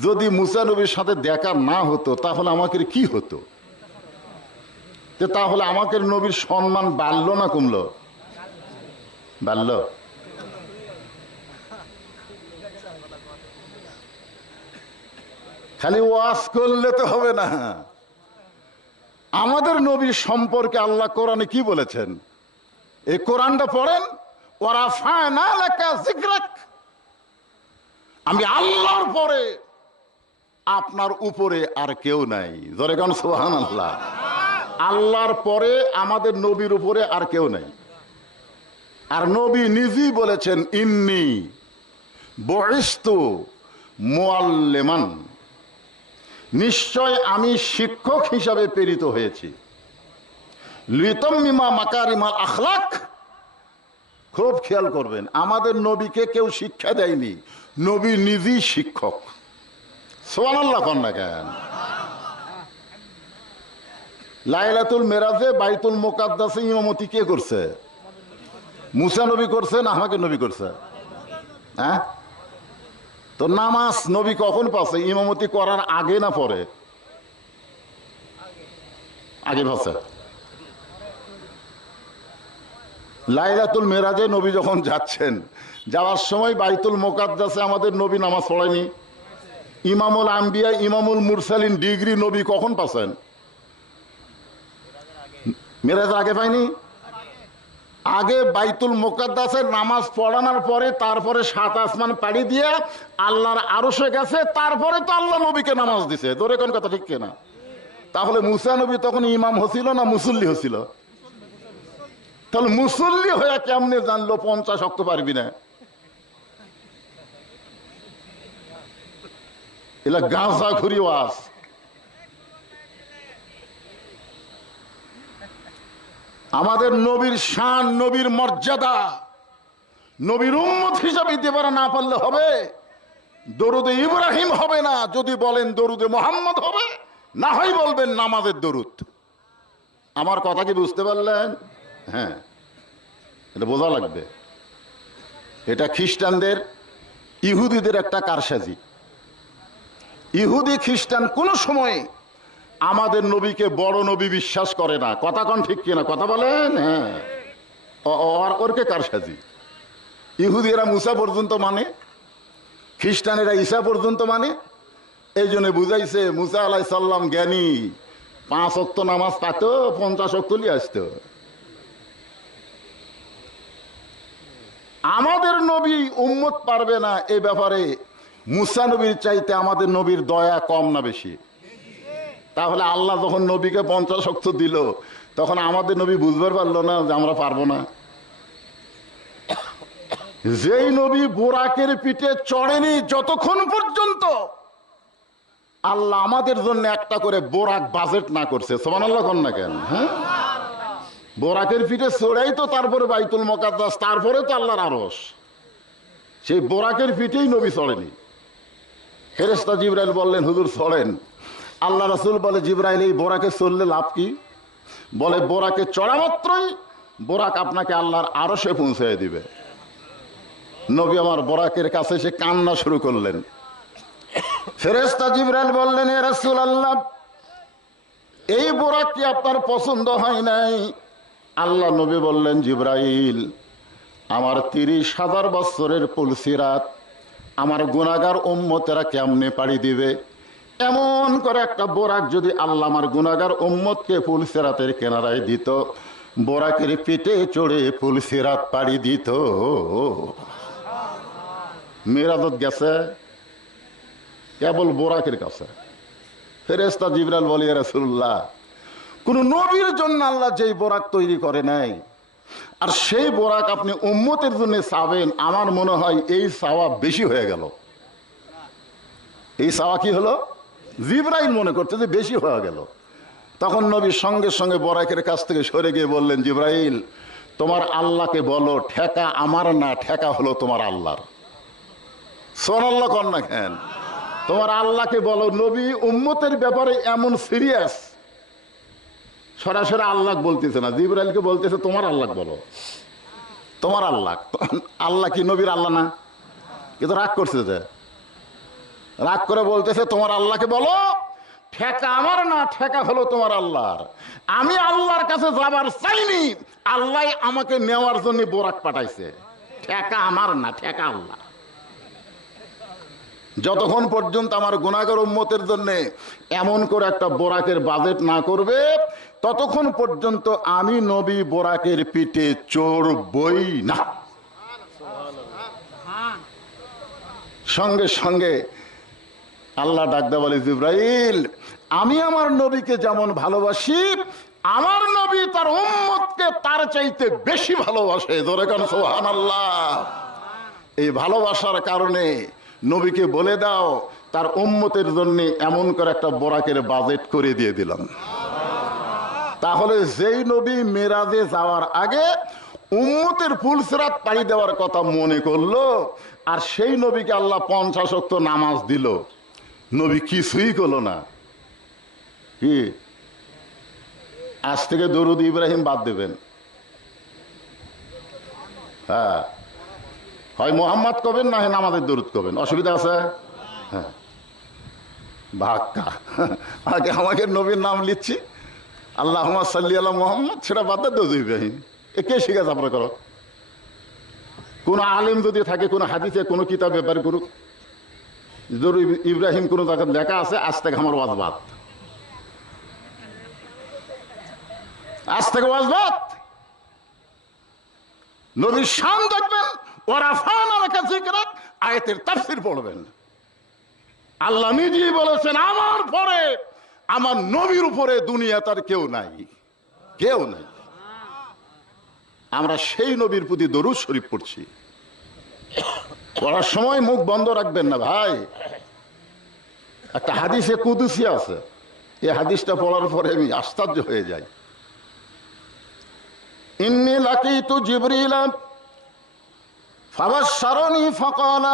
যদি মুসা নবীর সাথে দেখা না হতো তাহলে আমাদের কি হতো? তাহলে আমাদের নবীর সম্মান বাড়লো না কমলো? বাড়লো। খালি ওয়াজ করলে তো হবে না। আমাদের নবীর সম্পর্কে আল্লাহ কোরআনে কি বলেছেন? এই কোরআনটা পড়েন, ওয়ারাফা'না লাকা যিকরাক, আমি আল্লাহর পরে আপনার উপরে আর কেউ নাই। জোরে গান সুবহানাল্লাহ। আল্লাহর পরে আমাদের নবীর উপরে আর কেউ নাই। আর নবী নিজেই বলেছেন ইন্নী বুইসতু মুআল্লিমান, নিশ্চয় আমি শিক্ষক হিসাবে প্রেরিত হয়েছি। লিতাম্মিমা মাকারিমাল আখলাক, খুব খেয়াল করবেন, আমাদের নবীকে কেউ শিক্ষা দেয়নি, নবী নিজেই শিক্ষক। সুবহানাল্লাহ কোন না কেন? লাইলাতুল মিরাজে বাইতুল মুকাদ্দাসে ইমামতি কে করছে? মুসা নবী করছে না আমাকে নবী করছে? হ্যাঁ, তো নামাজ নবী কখন পাচ্ছে? ইমামতি করার আগে না পরে? আগে পাচ্ছে। লাইলাতুল মেরাজে নবী যখন যাচ্ছেন, যাওয়ার সময় বাইতুল মুকাদ্দাসে আমাদের নবী নামাজ পড়েনি? ইমামুল আম্বিয়া ইমামুল মুরসালিন ডিগ্রি নবী কখন পাচ্ছেন? মেরাজ আগে পাইনি? আগে বাইতুল মুকাদ্দাসের নামাজ পড়ানোর পরে তারপরে 7 আসমান পাড়ি দিয়ে আল্লাহর আরশে গেছে, তারপরে তো আল্লাহ নবীকে নামাজ দিছে। ধরে কোন কথা ঠিক কিনা? তাহলে মুসা নবী তখন ইমাম হছিল না মুসল্লি হছিল? তাহলে মুসল্লি হয়ে কেমনে জানলো 50 ওয়াক্ত পারবি না? এলা গাঁজা ঘুরি ওয়াজ। আমাদের নবীর শান, নবীর মর্যাদা, নবীর উম্মত হিসাবে দিতে পারা না পারলে হবে? দরুদে ইব্রাহিম হবে না, যদি বলেন দরুদে মোহাম্মদ হবে, না হয় বলবেন নামাজের দরুদ। আমার কথা কি বুঝতে পারলেন? হ্যাঁ, এটা বোঝা লাগবে। এটা খ্রিস্টানদের, ইহুদিদের একটা কারসাজি। ইহুদি খ্রিস্টান কোন সময় আমাদের নবীকে বড় নবী বিশ্বাস করে না। কথা কন ঠিক কিনা? কথা বলেন। হ্যাঁ, ওরকে কারসাজি। ইহুদিরা মুসা পর্যন্ত মানে, খ্রিস্টানেরা ঈসা পর্যন্ত মানে। এই জন্য বুঝাইছে মুসা আলাইহিস সালাম জ্ঞানী, 5 ওয়াক্ত নামাজ পাত, 50 ওয়াক্ত নিয়ে আসতো। আমাদের নবী উম্মত পারবে না এই ব্যাপারে মুসা নবীর চাইতে আমাদের নবীর দয়া কম না বেশি? তাহলে আল্লাহ যখন নবীকে 50 ওয়াক্ত দিল, তখন আমাদের নবী বুঝবার পারলো না যে আমরা পারবো না? যেই নবী বোরাকের পিঠে চড়েনি, যতক্ষণ পর্যন্ত আল্লাহ আমাদের জন্য একটা করে বোরাক বাজেট না করছে, সুবহানাল্লাহ কোন না কেন? হ্যাঁ, বোরাকের পিঠে চড়াই তো তারপরে বাইতুল মুকাদ্দাস, তারপরে তো আল্লাহর আরশ। সেই বোরাকের পিঠেই নবী চড়েনি। ফেরেশতা জিবরাইল বললেন হুজুর চড়েন। আল্লাহ রাসূল বলে জিবরাইল এই বোরাকে চললে লাভ কি? বলে বোরাকে চড়া মাত্রই বোরাক আপনাকে আল্লাহর আরশে পৌঁছে দিবে। নবী আমার বোরাকের কাছে এসে কান্না শুরু করলেন। ফেরেশতা জিবরাইল বললেন এ রাসূলুল্লাহ, এই বোরাক কি আপনার পছন্দ হয় নাই? আল্লাহ নবী বললেন জিবরাইল, আমার 30,000 বছরের পুলসিরাত আমার গুনাহগার উম্মতেরা কেমনে পাড়ি দিবে? এমন করে একটা বোরাক যদি আল্লাহ আমার গুনাহগার উম্মতকে পুলসিরাতের কিনারায় দিত, বোরাকের পিঠে চড়ে পুলসিরাত পাড়ি দিত। মেরাজত গেছে কেবল বোরাকের কাছে। ফেরেশতা জিবরাইল বলে ইয়া রাসূলুল্লাহ, কোন নবীর জন্য আল্লাহ যেই বোরাক তৈরি করে নাই, আর সেই বোরাক আপনি উম্মতের জন্য চাবেন, আমার মনে হয় এই চাওয়া বেশি হয়ে গেল। এই চাওয়া কি হলো? জিবরাইল মনে করছে যে বেশি হয়ে গেল। তখন নবী সঙ্গে সঙ্গে বোরাকের কাছ থেকে সরে গিয়ে বললেন জিবরাইল, তোমার আল্লাহকে বলো ঠেকা আমার না, ঠেকা হলো তোমার আল্লাহর। সুবহানাল্লাহ কোন না কেন? তোমার আল্লাহকে বলো। নবী উম্মতের ব্যাপারে এমন সিরিয়াস, সরাসরি আল্লাহ বলতেছে না, জিবরাইলকে বলতেছে তোমার আল্লাহ বলো। তোমার আল্লাহ, আল্লাহ কি নবীর আল্লাহ না? কিন্তু রাগ করছে, যে রাগ করে বলতেছে তোমার আল্লাহকে বলো ঠেকা আমার না, ঠেকা হলো তোমার আল্লাহর। আমি আল্লাহর কাছে যাবার চাইনি, আল্লাহ আমাকে নেওয়ার জন্য বোরাক পাঠাইছে। ঠেকা আমার না, ঠেকা আল্লাহ। যতক্ষণ পর্যন্ত আমার গুনাহগার উম্মতের জন্য এমন করে একটা বোরাকের বাজেট না করবে, ততক্ষণ পর্যন্ত আমি নবী বোরাকের পিঠে চড়বই না। সঙ্গে সঙ্গে আল্লাহ ডাকদা বলে জিবরাইল, আমি আমার নবীকে যেমন ভালোবাসি, আমার নবী তার উম্মতকে তার চাইতে বেশি ভালোবাসে। জোরে কান সুবহানাল্লাহ। এই ভালোবাসার কারণে নবীকে বলে দাও তার উম্মতের জন্য এমন করে একটা বোরাকের বাজেট করে দিয়ে দিলাম। তাহলে যেই নবী মেরাজে যাওয়ার আগে উম্মতের পুলসিরাত পাড়ি দেওয়ার কথা মনে করলো, আর সেই নবীকে আল্লাহ 50 ওয়াক্ত নামাজ দিল, নবী কিছুই করলো না। কি আজ থেকে দরুদ ইব্রাহিম বাদ দেবেন? হ্যাঁ, হয় মোহাম্মদ কবেন না হয় নামাজের দরুদ কবেন, অসুবিধা আছে? হ্যাঁ, ভাক্কা আগে আমাকে নবীর নাম লিখছি, আল্লাহুম্মা সাল্লি আলা মুহাম্মদ, সেটা বাদ দিয়ে দরুদ ইব্রাহিম। এ কে শিখাছে আপনার? করো কোন আলেম যদি থাকে, কোন হাদিসে কোনো কিতাব ব্যাপারে করুক, দরুদ ইব্রাহিম কোনো জায়গায় লেখা আছে, আজ থেকে আমার ওয়াজ বাদ, আজ থেকে ওয়াজ বাদ। নবীর শান দেখবেন, ওয়ারাফা'না লাকা যিকরাক, আয়াতের তাফসীর পড়বেন। আল্লাহ নিজেই বলেছেন, আমার পরে, আমার নবীর উপরে দুনিয়া তার কেউ নাই, কেউ নাই। আমরা সেই নবীর প্রতি দরুদ শরীফ পড়ছি। পড়ার সময় মুখ বন্ধ রাখবেন না ভাই। একটা হাদিসে কুদুসি আছে, এই হাদিসটা পড়ার পরে আমি আশ্চর্য হয়ে যাই। ইন্নী লাকীতু জিবরিল ফাবাশশারানী ফাকালা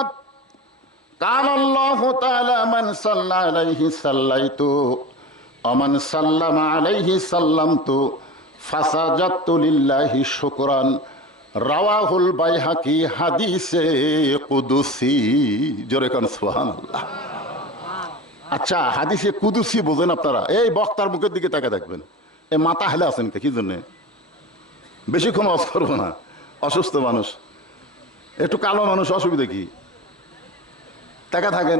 কানা আল্লাহু তাআলা মান সাল্লা আলাইহি সাল্লাইতু ওয়া মান সাল্লামা আলাইহি সাল্লামতু ফাসাজাদতু লিল্লাহি শুকরান, রাওয়াহুল বাইহাকি, হাদিসে কুদুসি। জোরে কান সুবহানাল্লাহ। আচ্ছা, হাদিসে কুদুসি বোঝেন আপনারা? এই বক্তার মুখের দিকে তাকে দেখবেন, এই মাথা হেলে আছেন কি জন্যে? বেশিক্ষণ ওয়াজ করবো না, অসুস্থ মানুষ, একটু কালো মানুষ, অসুবিধা কি? তাকা থাকেন,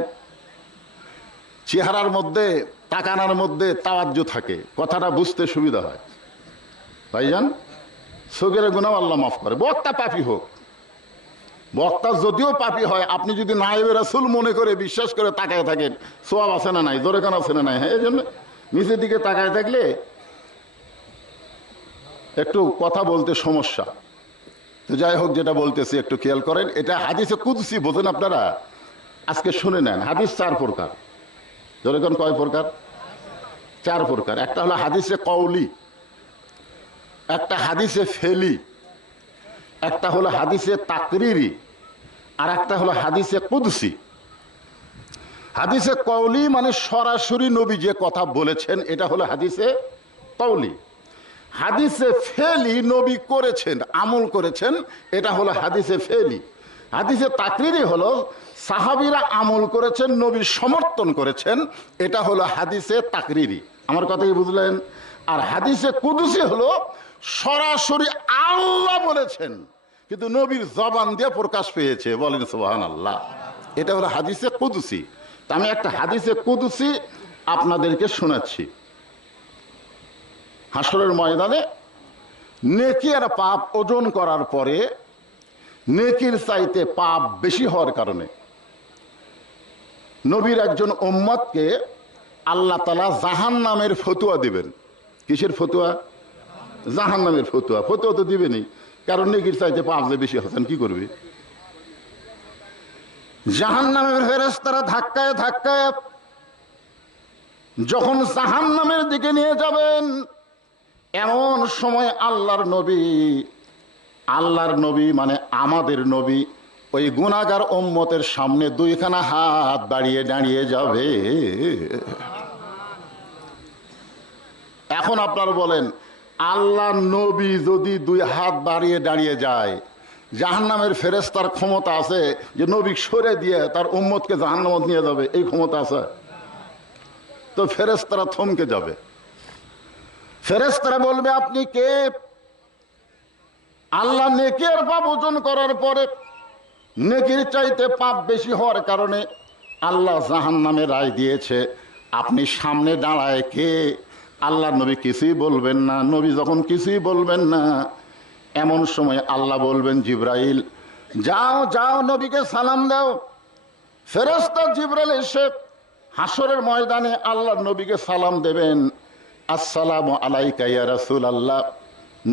চেহারার মধ্যে, তাকানার মধ্যে তাওয়াজ্জু থাকে, কথাটা বুঝতে সুবিধা হয়। ভাইজান, সগীরা গুনাহ আল্লাহ মাফ করে। বক্তা পাপী হোক, বক্তা যদিও পাপী হয়, আপনি যদি নায়েবে রাসূল মনে করে বিশ্বাস করে তাকায় থাকেন, সওয়াব আছে না নাই? জোরে কান আছে না নাই? হ্যাঁ, এই জন্য নিচের দিকে তাকায় থাকলে একটু কথা বলতে সমস্যা। তো যাই হোক, যেটা বলতেছি একটু খেয়াল করেন। এটা হাদিসে কুদসি বোঝেন আপনারা? আজকে শুনে নেন। হাদিস চার প্রকার। জোরে কান কয় প্রকার? চার প্রকার। একটা হলো হাদিসে কওলি, একটা হাদিসে ফেলি, একটা হলো হাদিসে তাকরিরি, আর একটা হলো হাদিসে কুদসি। হাদিসে কওলি মানে সরাসরি নবী যে কথা বলেছেন, এটা হলো হাদিসে কওলি। হাদিসে ফেলি, নবী করেছেন, আমল করেছেন, এটা হলো হাদিসে ফেলি। হাদিসে তাকরিরি হলো সাহাবীরা আমল করেছেন, নবী সমর্থন করেছেন, এটা হলো হাদিসে তাকরিরি। আমার কথা কি বুঝলেন? আর হাদিসে কুদসি হলো সরাসরি আল্লাহ বলেছেন, কিন্তু নবীর জবান দিয়ে প্রকাশ পেয়েছে। বলেন সুবহানাল্লাহ। এটা হলো হাদিসে কুদসি। তা আমি একটা হাদিসে কুদসি আপনাদেরকে শোনাচ্ছি। হাসরের ময়দানে নেকি আর পাপ ওজন করার পরে নেকির চাইতে পাপ বেশি হওয়ার কারণে নবীর একজন উম্মতকে আল্লাহ তাআলা জাহান্নামের ফতোয়া দিবেন। কিসের ফতোয়া? জাহান্নামের ফতোয়া। ফতোয়া তো দিবেনই, কারণ নেকির চাইতে পাপ যে বেশি হচ্ছেন, কি করবে? জাহান্নামের ফেরেশতারা ধাক্কায় ধাক্কায় যখন জাহান্নামের দিকে নিয়ে যাবেন, এমন সময় আল্লাহর নবী মানে আমাদের নবী ওই গুনাহগার উম্মতের সামনে দুইখানা হাত বাড়িয়ে দাঁড়িয়ে যাবে। এখন আপনারা বলেন, আল্লাহর নবী যদি দুই হাত বাড়িয়ে দাঁড়িয়ে যায়, জাহান্নামের ফেরেশতার ক্ষমতা আছে যে নবী সরে দিয়ে তার উম্মতকে জাহান্নামে নিয়ে যাবে? এই ক্ষমতা আছে? তো ফেরেশতারা থমকে যাবে। ফেরেশতারা বলবে, আপনি কে? আল্লাহ নেকি আর পাপ ওজন করার পরে নেকির চাইতে পাপ বেশি হওয়ার কারণে আল্লাহ জাহান্নামে রায় দিয়েছে। আপনি সামনে দাঁড়ায় কে? আল্লাহ নবী কিছুই বলবেন না। নবী যখন কিছুই বলবেন না, এমন সময় আল্লাহ বলবেন, জিবরাইল যাও যাও, নবীকে সালাম দাও। ফেরেশতা জিবরাইল এসে হাসরের ময়দানে আল্লাহ নবীকে সালাম দেবেন। আসসালামু আলাইকা ইয়া রাসূলুল্লাহ।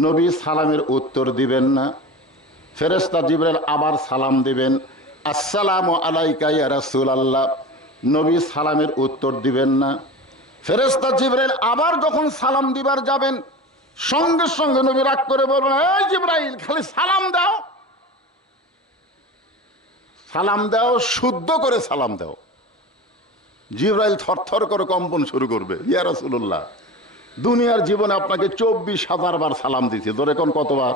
নবী সালামের উত্তর দিবেন না। ফেরেশতা জিবরাইল আবার সালাম দিবেন, আসসালামু আলাইকা ইয়া রাসূলুল্লাহ। নবী সালামের উত্তর দিবেন না। ফেরেশতা জিবরাইল আবার যখন সালাম দিবার যাবেন, সঙ্গে সঙ্গে নবী রাগ করে বলবেন, এই জিবরাইল, খালি সালাম দাও, সালাম দাও, শুদ্ধ করে সালাম দাও। জিবরাইল থরথর করে কম্পন শুরু করবে, ইয়া রাসূলুল্লাহ, দুনিয়ার জীবনে আপনাকে 24,000 বার সালাম দিয়েছে। ধরে কোন কতবার?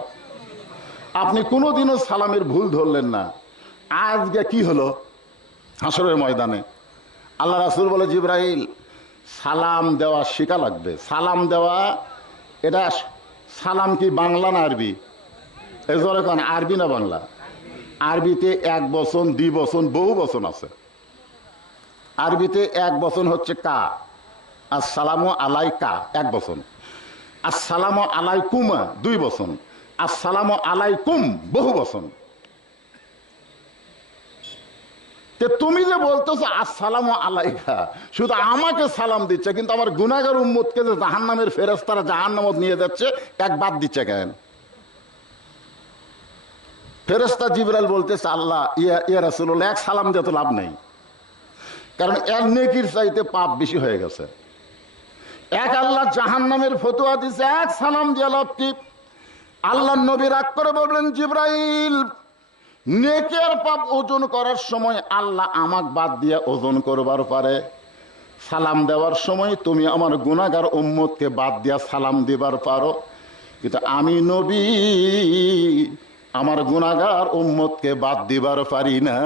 আপনি কোনোদিনও সালামের ভুল ধরলেন না। আজকে কি হলো হাসরের ময়দানে? আল্লাহ রাসূল বলে, জিবরাইল সালাম দেওয়া শেখা লাগবে। সালাম দেওয়া, এটা সালাম কি বাংলা না আরবি? এই জোরে কোন, আরবি না বাংলা? আরবিতে এক বচন, দ্বি বচন, বহু বচন আছে। আরবিতে এক বচন হচ্ছে কা, আসসালামু আলাইকা এক বচন, আসসালামু আলাইকুমা দুই বচন, আসসালামু আলাইকুম বহু বচন। তুমি যে বলতেছো আসসালামু আলাইকা, শুধু আমাকে সালাম দিচ্ছে, কিন্তু আমার গুনাহগার উম্মতকে যে জাহান্নামের ফেরেশতারা জাহান্নামত নিয়ে যাচ্ছে, এক বাদ দিচ্ছে কেন? ফেরেশতা জিবরাইল বলতেছে, আল্লাহ ইয়া রাসূলুল্লাহ, এক সালাম দিয়ে তো লাভ নেই, কারণ এর নেকির চাইতে পাপ বেশি হয়ে গেছে। এক আল্লাহ জাহান্নামের ফতোয়া দিছে, এক সালাম দিয়ে লাভ কি? আল্লাহ নবী রাগ করে বললেন, জিবরাইল নেকের পাপ ওজন করার সময় আল্লাহ আমাক বাদ দিয়ে ওজন করবার পারে, সালাম দেওয়ার সময় তুমি আমার গুনাহগার উম্মতকে বাদ দিয়া সালাম দিবার পারো, কিন্তু আমি নবী আমার গুনাহগার উম্মতকে বাদ দিবার পারি না।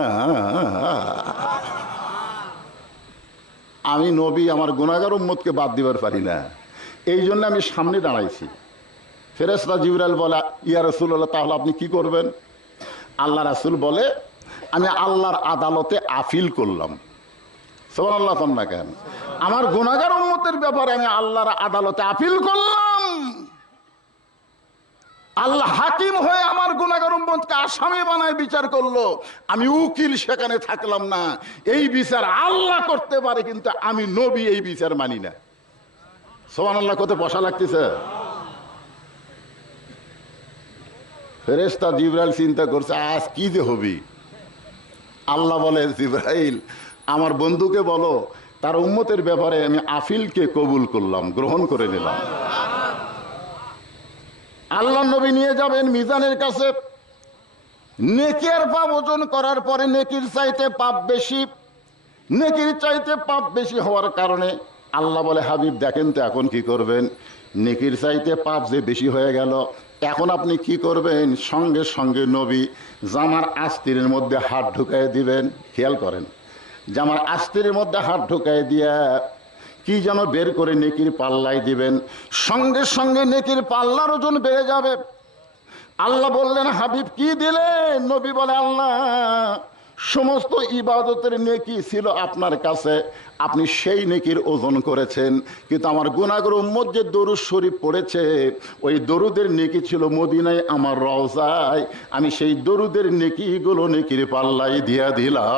আমি নবী আমার গুনাহগার উম্মতকে বাদ দিবার পারি না, এই জন্য আমি সামনে দাঁড়াইছি। ফেরেশতা জিবরাইল বলে, ইয়া রাসূলুল্লাহ, তাহলে আপনি কি করবেন? আল্লাহ রাসূল বলে, আমি আল্লাহর আদালতে আপিল করলাম। সুবহানাল্লাহ, না কেন? আমার গুনাহগার উম্মতের ব্যাপারে আমি আল্লাহর আদালতে আপিল করলাম। আল্লাহ হাকিম হয়ে আমার গুনাহগার উম্মতকে আসামি বানায় বিচার করলো, আমি উকিল সেখানে থাকলাম না। এই বিচার আল্লাহ করতে পারে, কিন্তু আমি নবী এই বিচার মানি না। সুবহানাল্লাহ, কত বসা লাগতেছে। ফেরেশতা জিবরাইল চিন্তা করছে, আজ কি যে হবি। আল্লাহ বলে, জিবরাইল আমার বন্ধুকে বলো, তার উম্মতের ব্যাপারে আমি আপিলকে কবুল করলাম, গ্রহণ করে নিলাম। আল্লাহ নবী নিয়ে যাবেন মিজানের কাছে। নেকির পাপ ওজন করার পরে নেকির চাইতে পাপ বেশি, নেকির চাইতে পাপ বেশি হওয়ার কারণে আল্লাহ বলে, হাবিব দেখেন তো এখন কি করবেন? নেকির চাইতে পাপ যে বেশি হয়ে গেল, এখন আপনি কি করবেন? সঙ্গে সঙ্গে নবী জামার আস্তিরের মধ্যে হাত ঢুকাই দিবেন। খেয়াল করেন, জামার আস্তিরের মধ্যে হাত ঢুকাই দিয়া কি যেন বের করে নেকির পাল্লাই দিবেন, সঙ্গে সঙ্গে নেকির পাল্লার ওজন বেড়ে যাবে। আল্লাহ বললেন, হাবিব কি দিলেন? নবী বলে, আল্লাহ সমস্ত ইবাদতের নেকি ছিল আপনার কাছে, আপনি সেই নেকির ওজন করেছেন, কিন্তু আমার গুনাহগার উম্মত যে দরুদ শরীফ পড়েছে, ওই দরুদের নেকি ছিল মদিনায় আমার রওজায়, আমি সেই দরুদের নেকিগুলো নেকির পাল্লাই দিয়া দিলাম।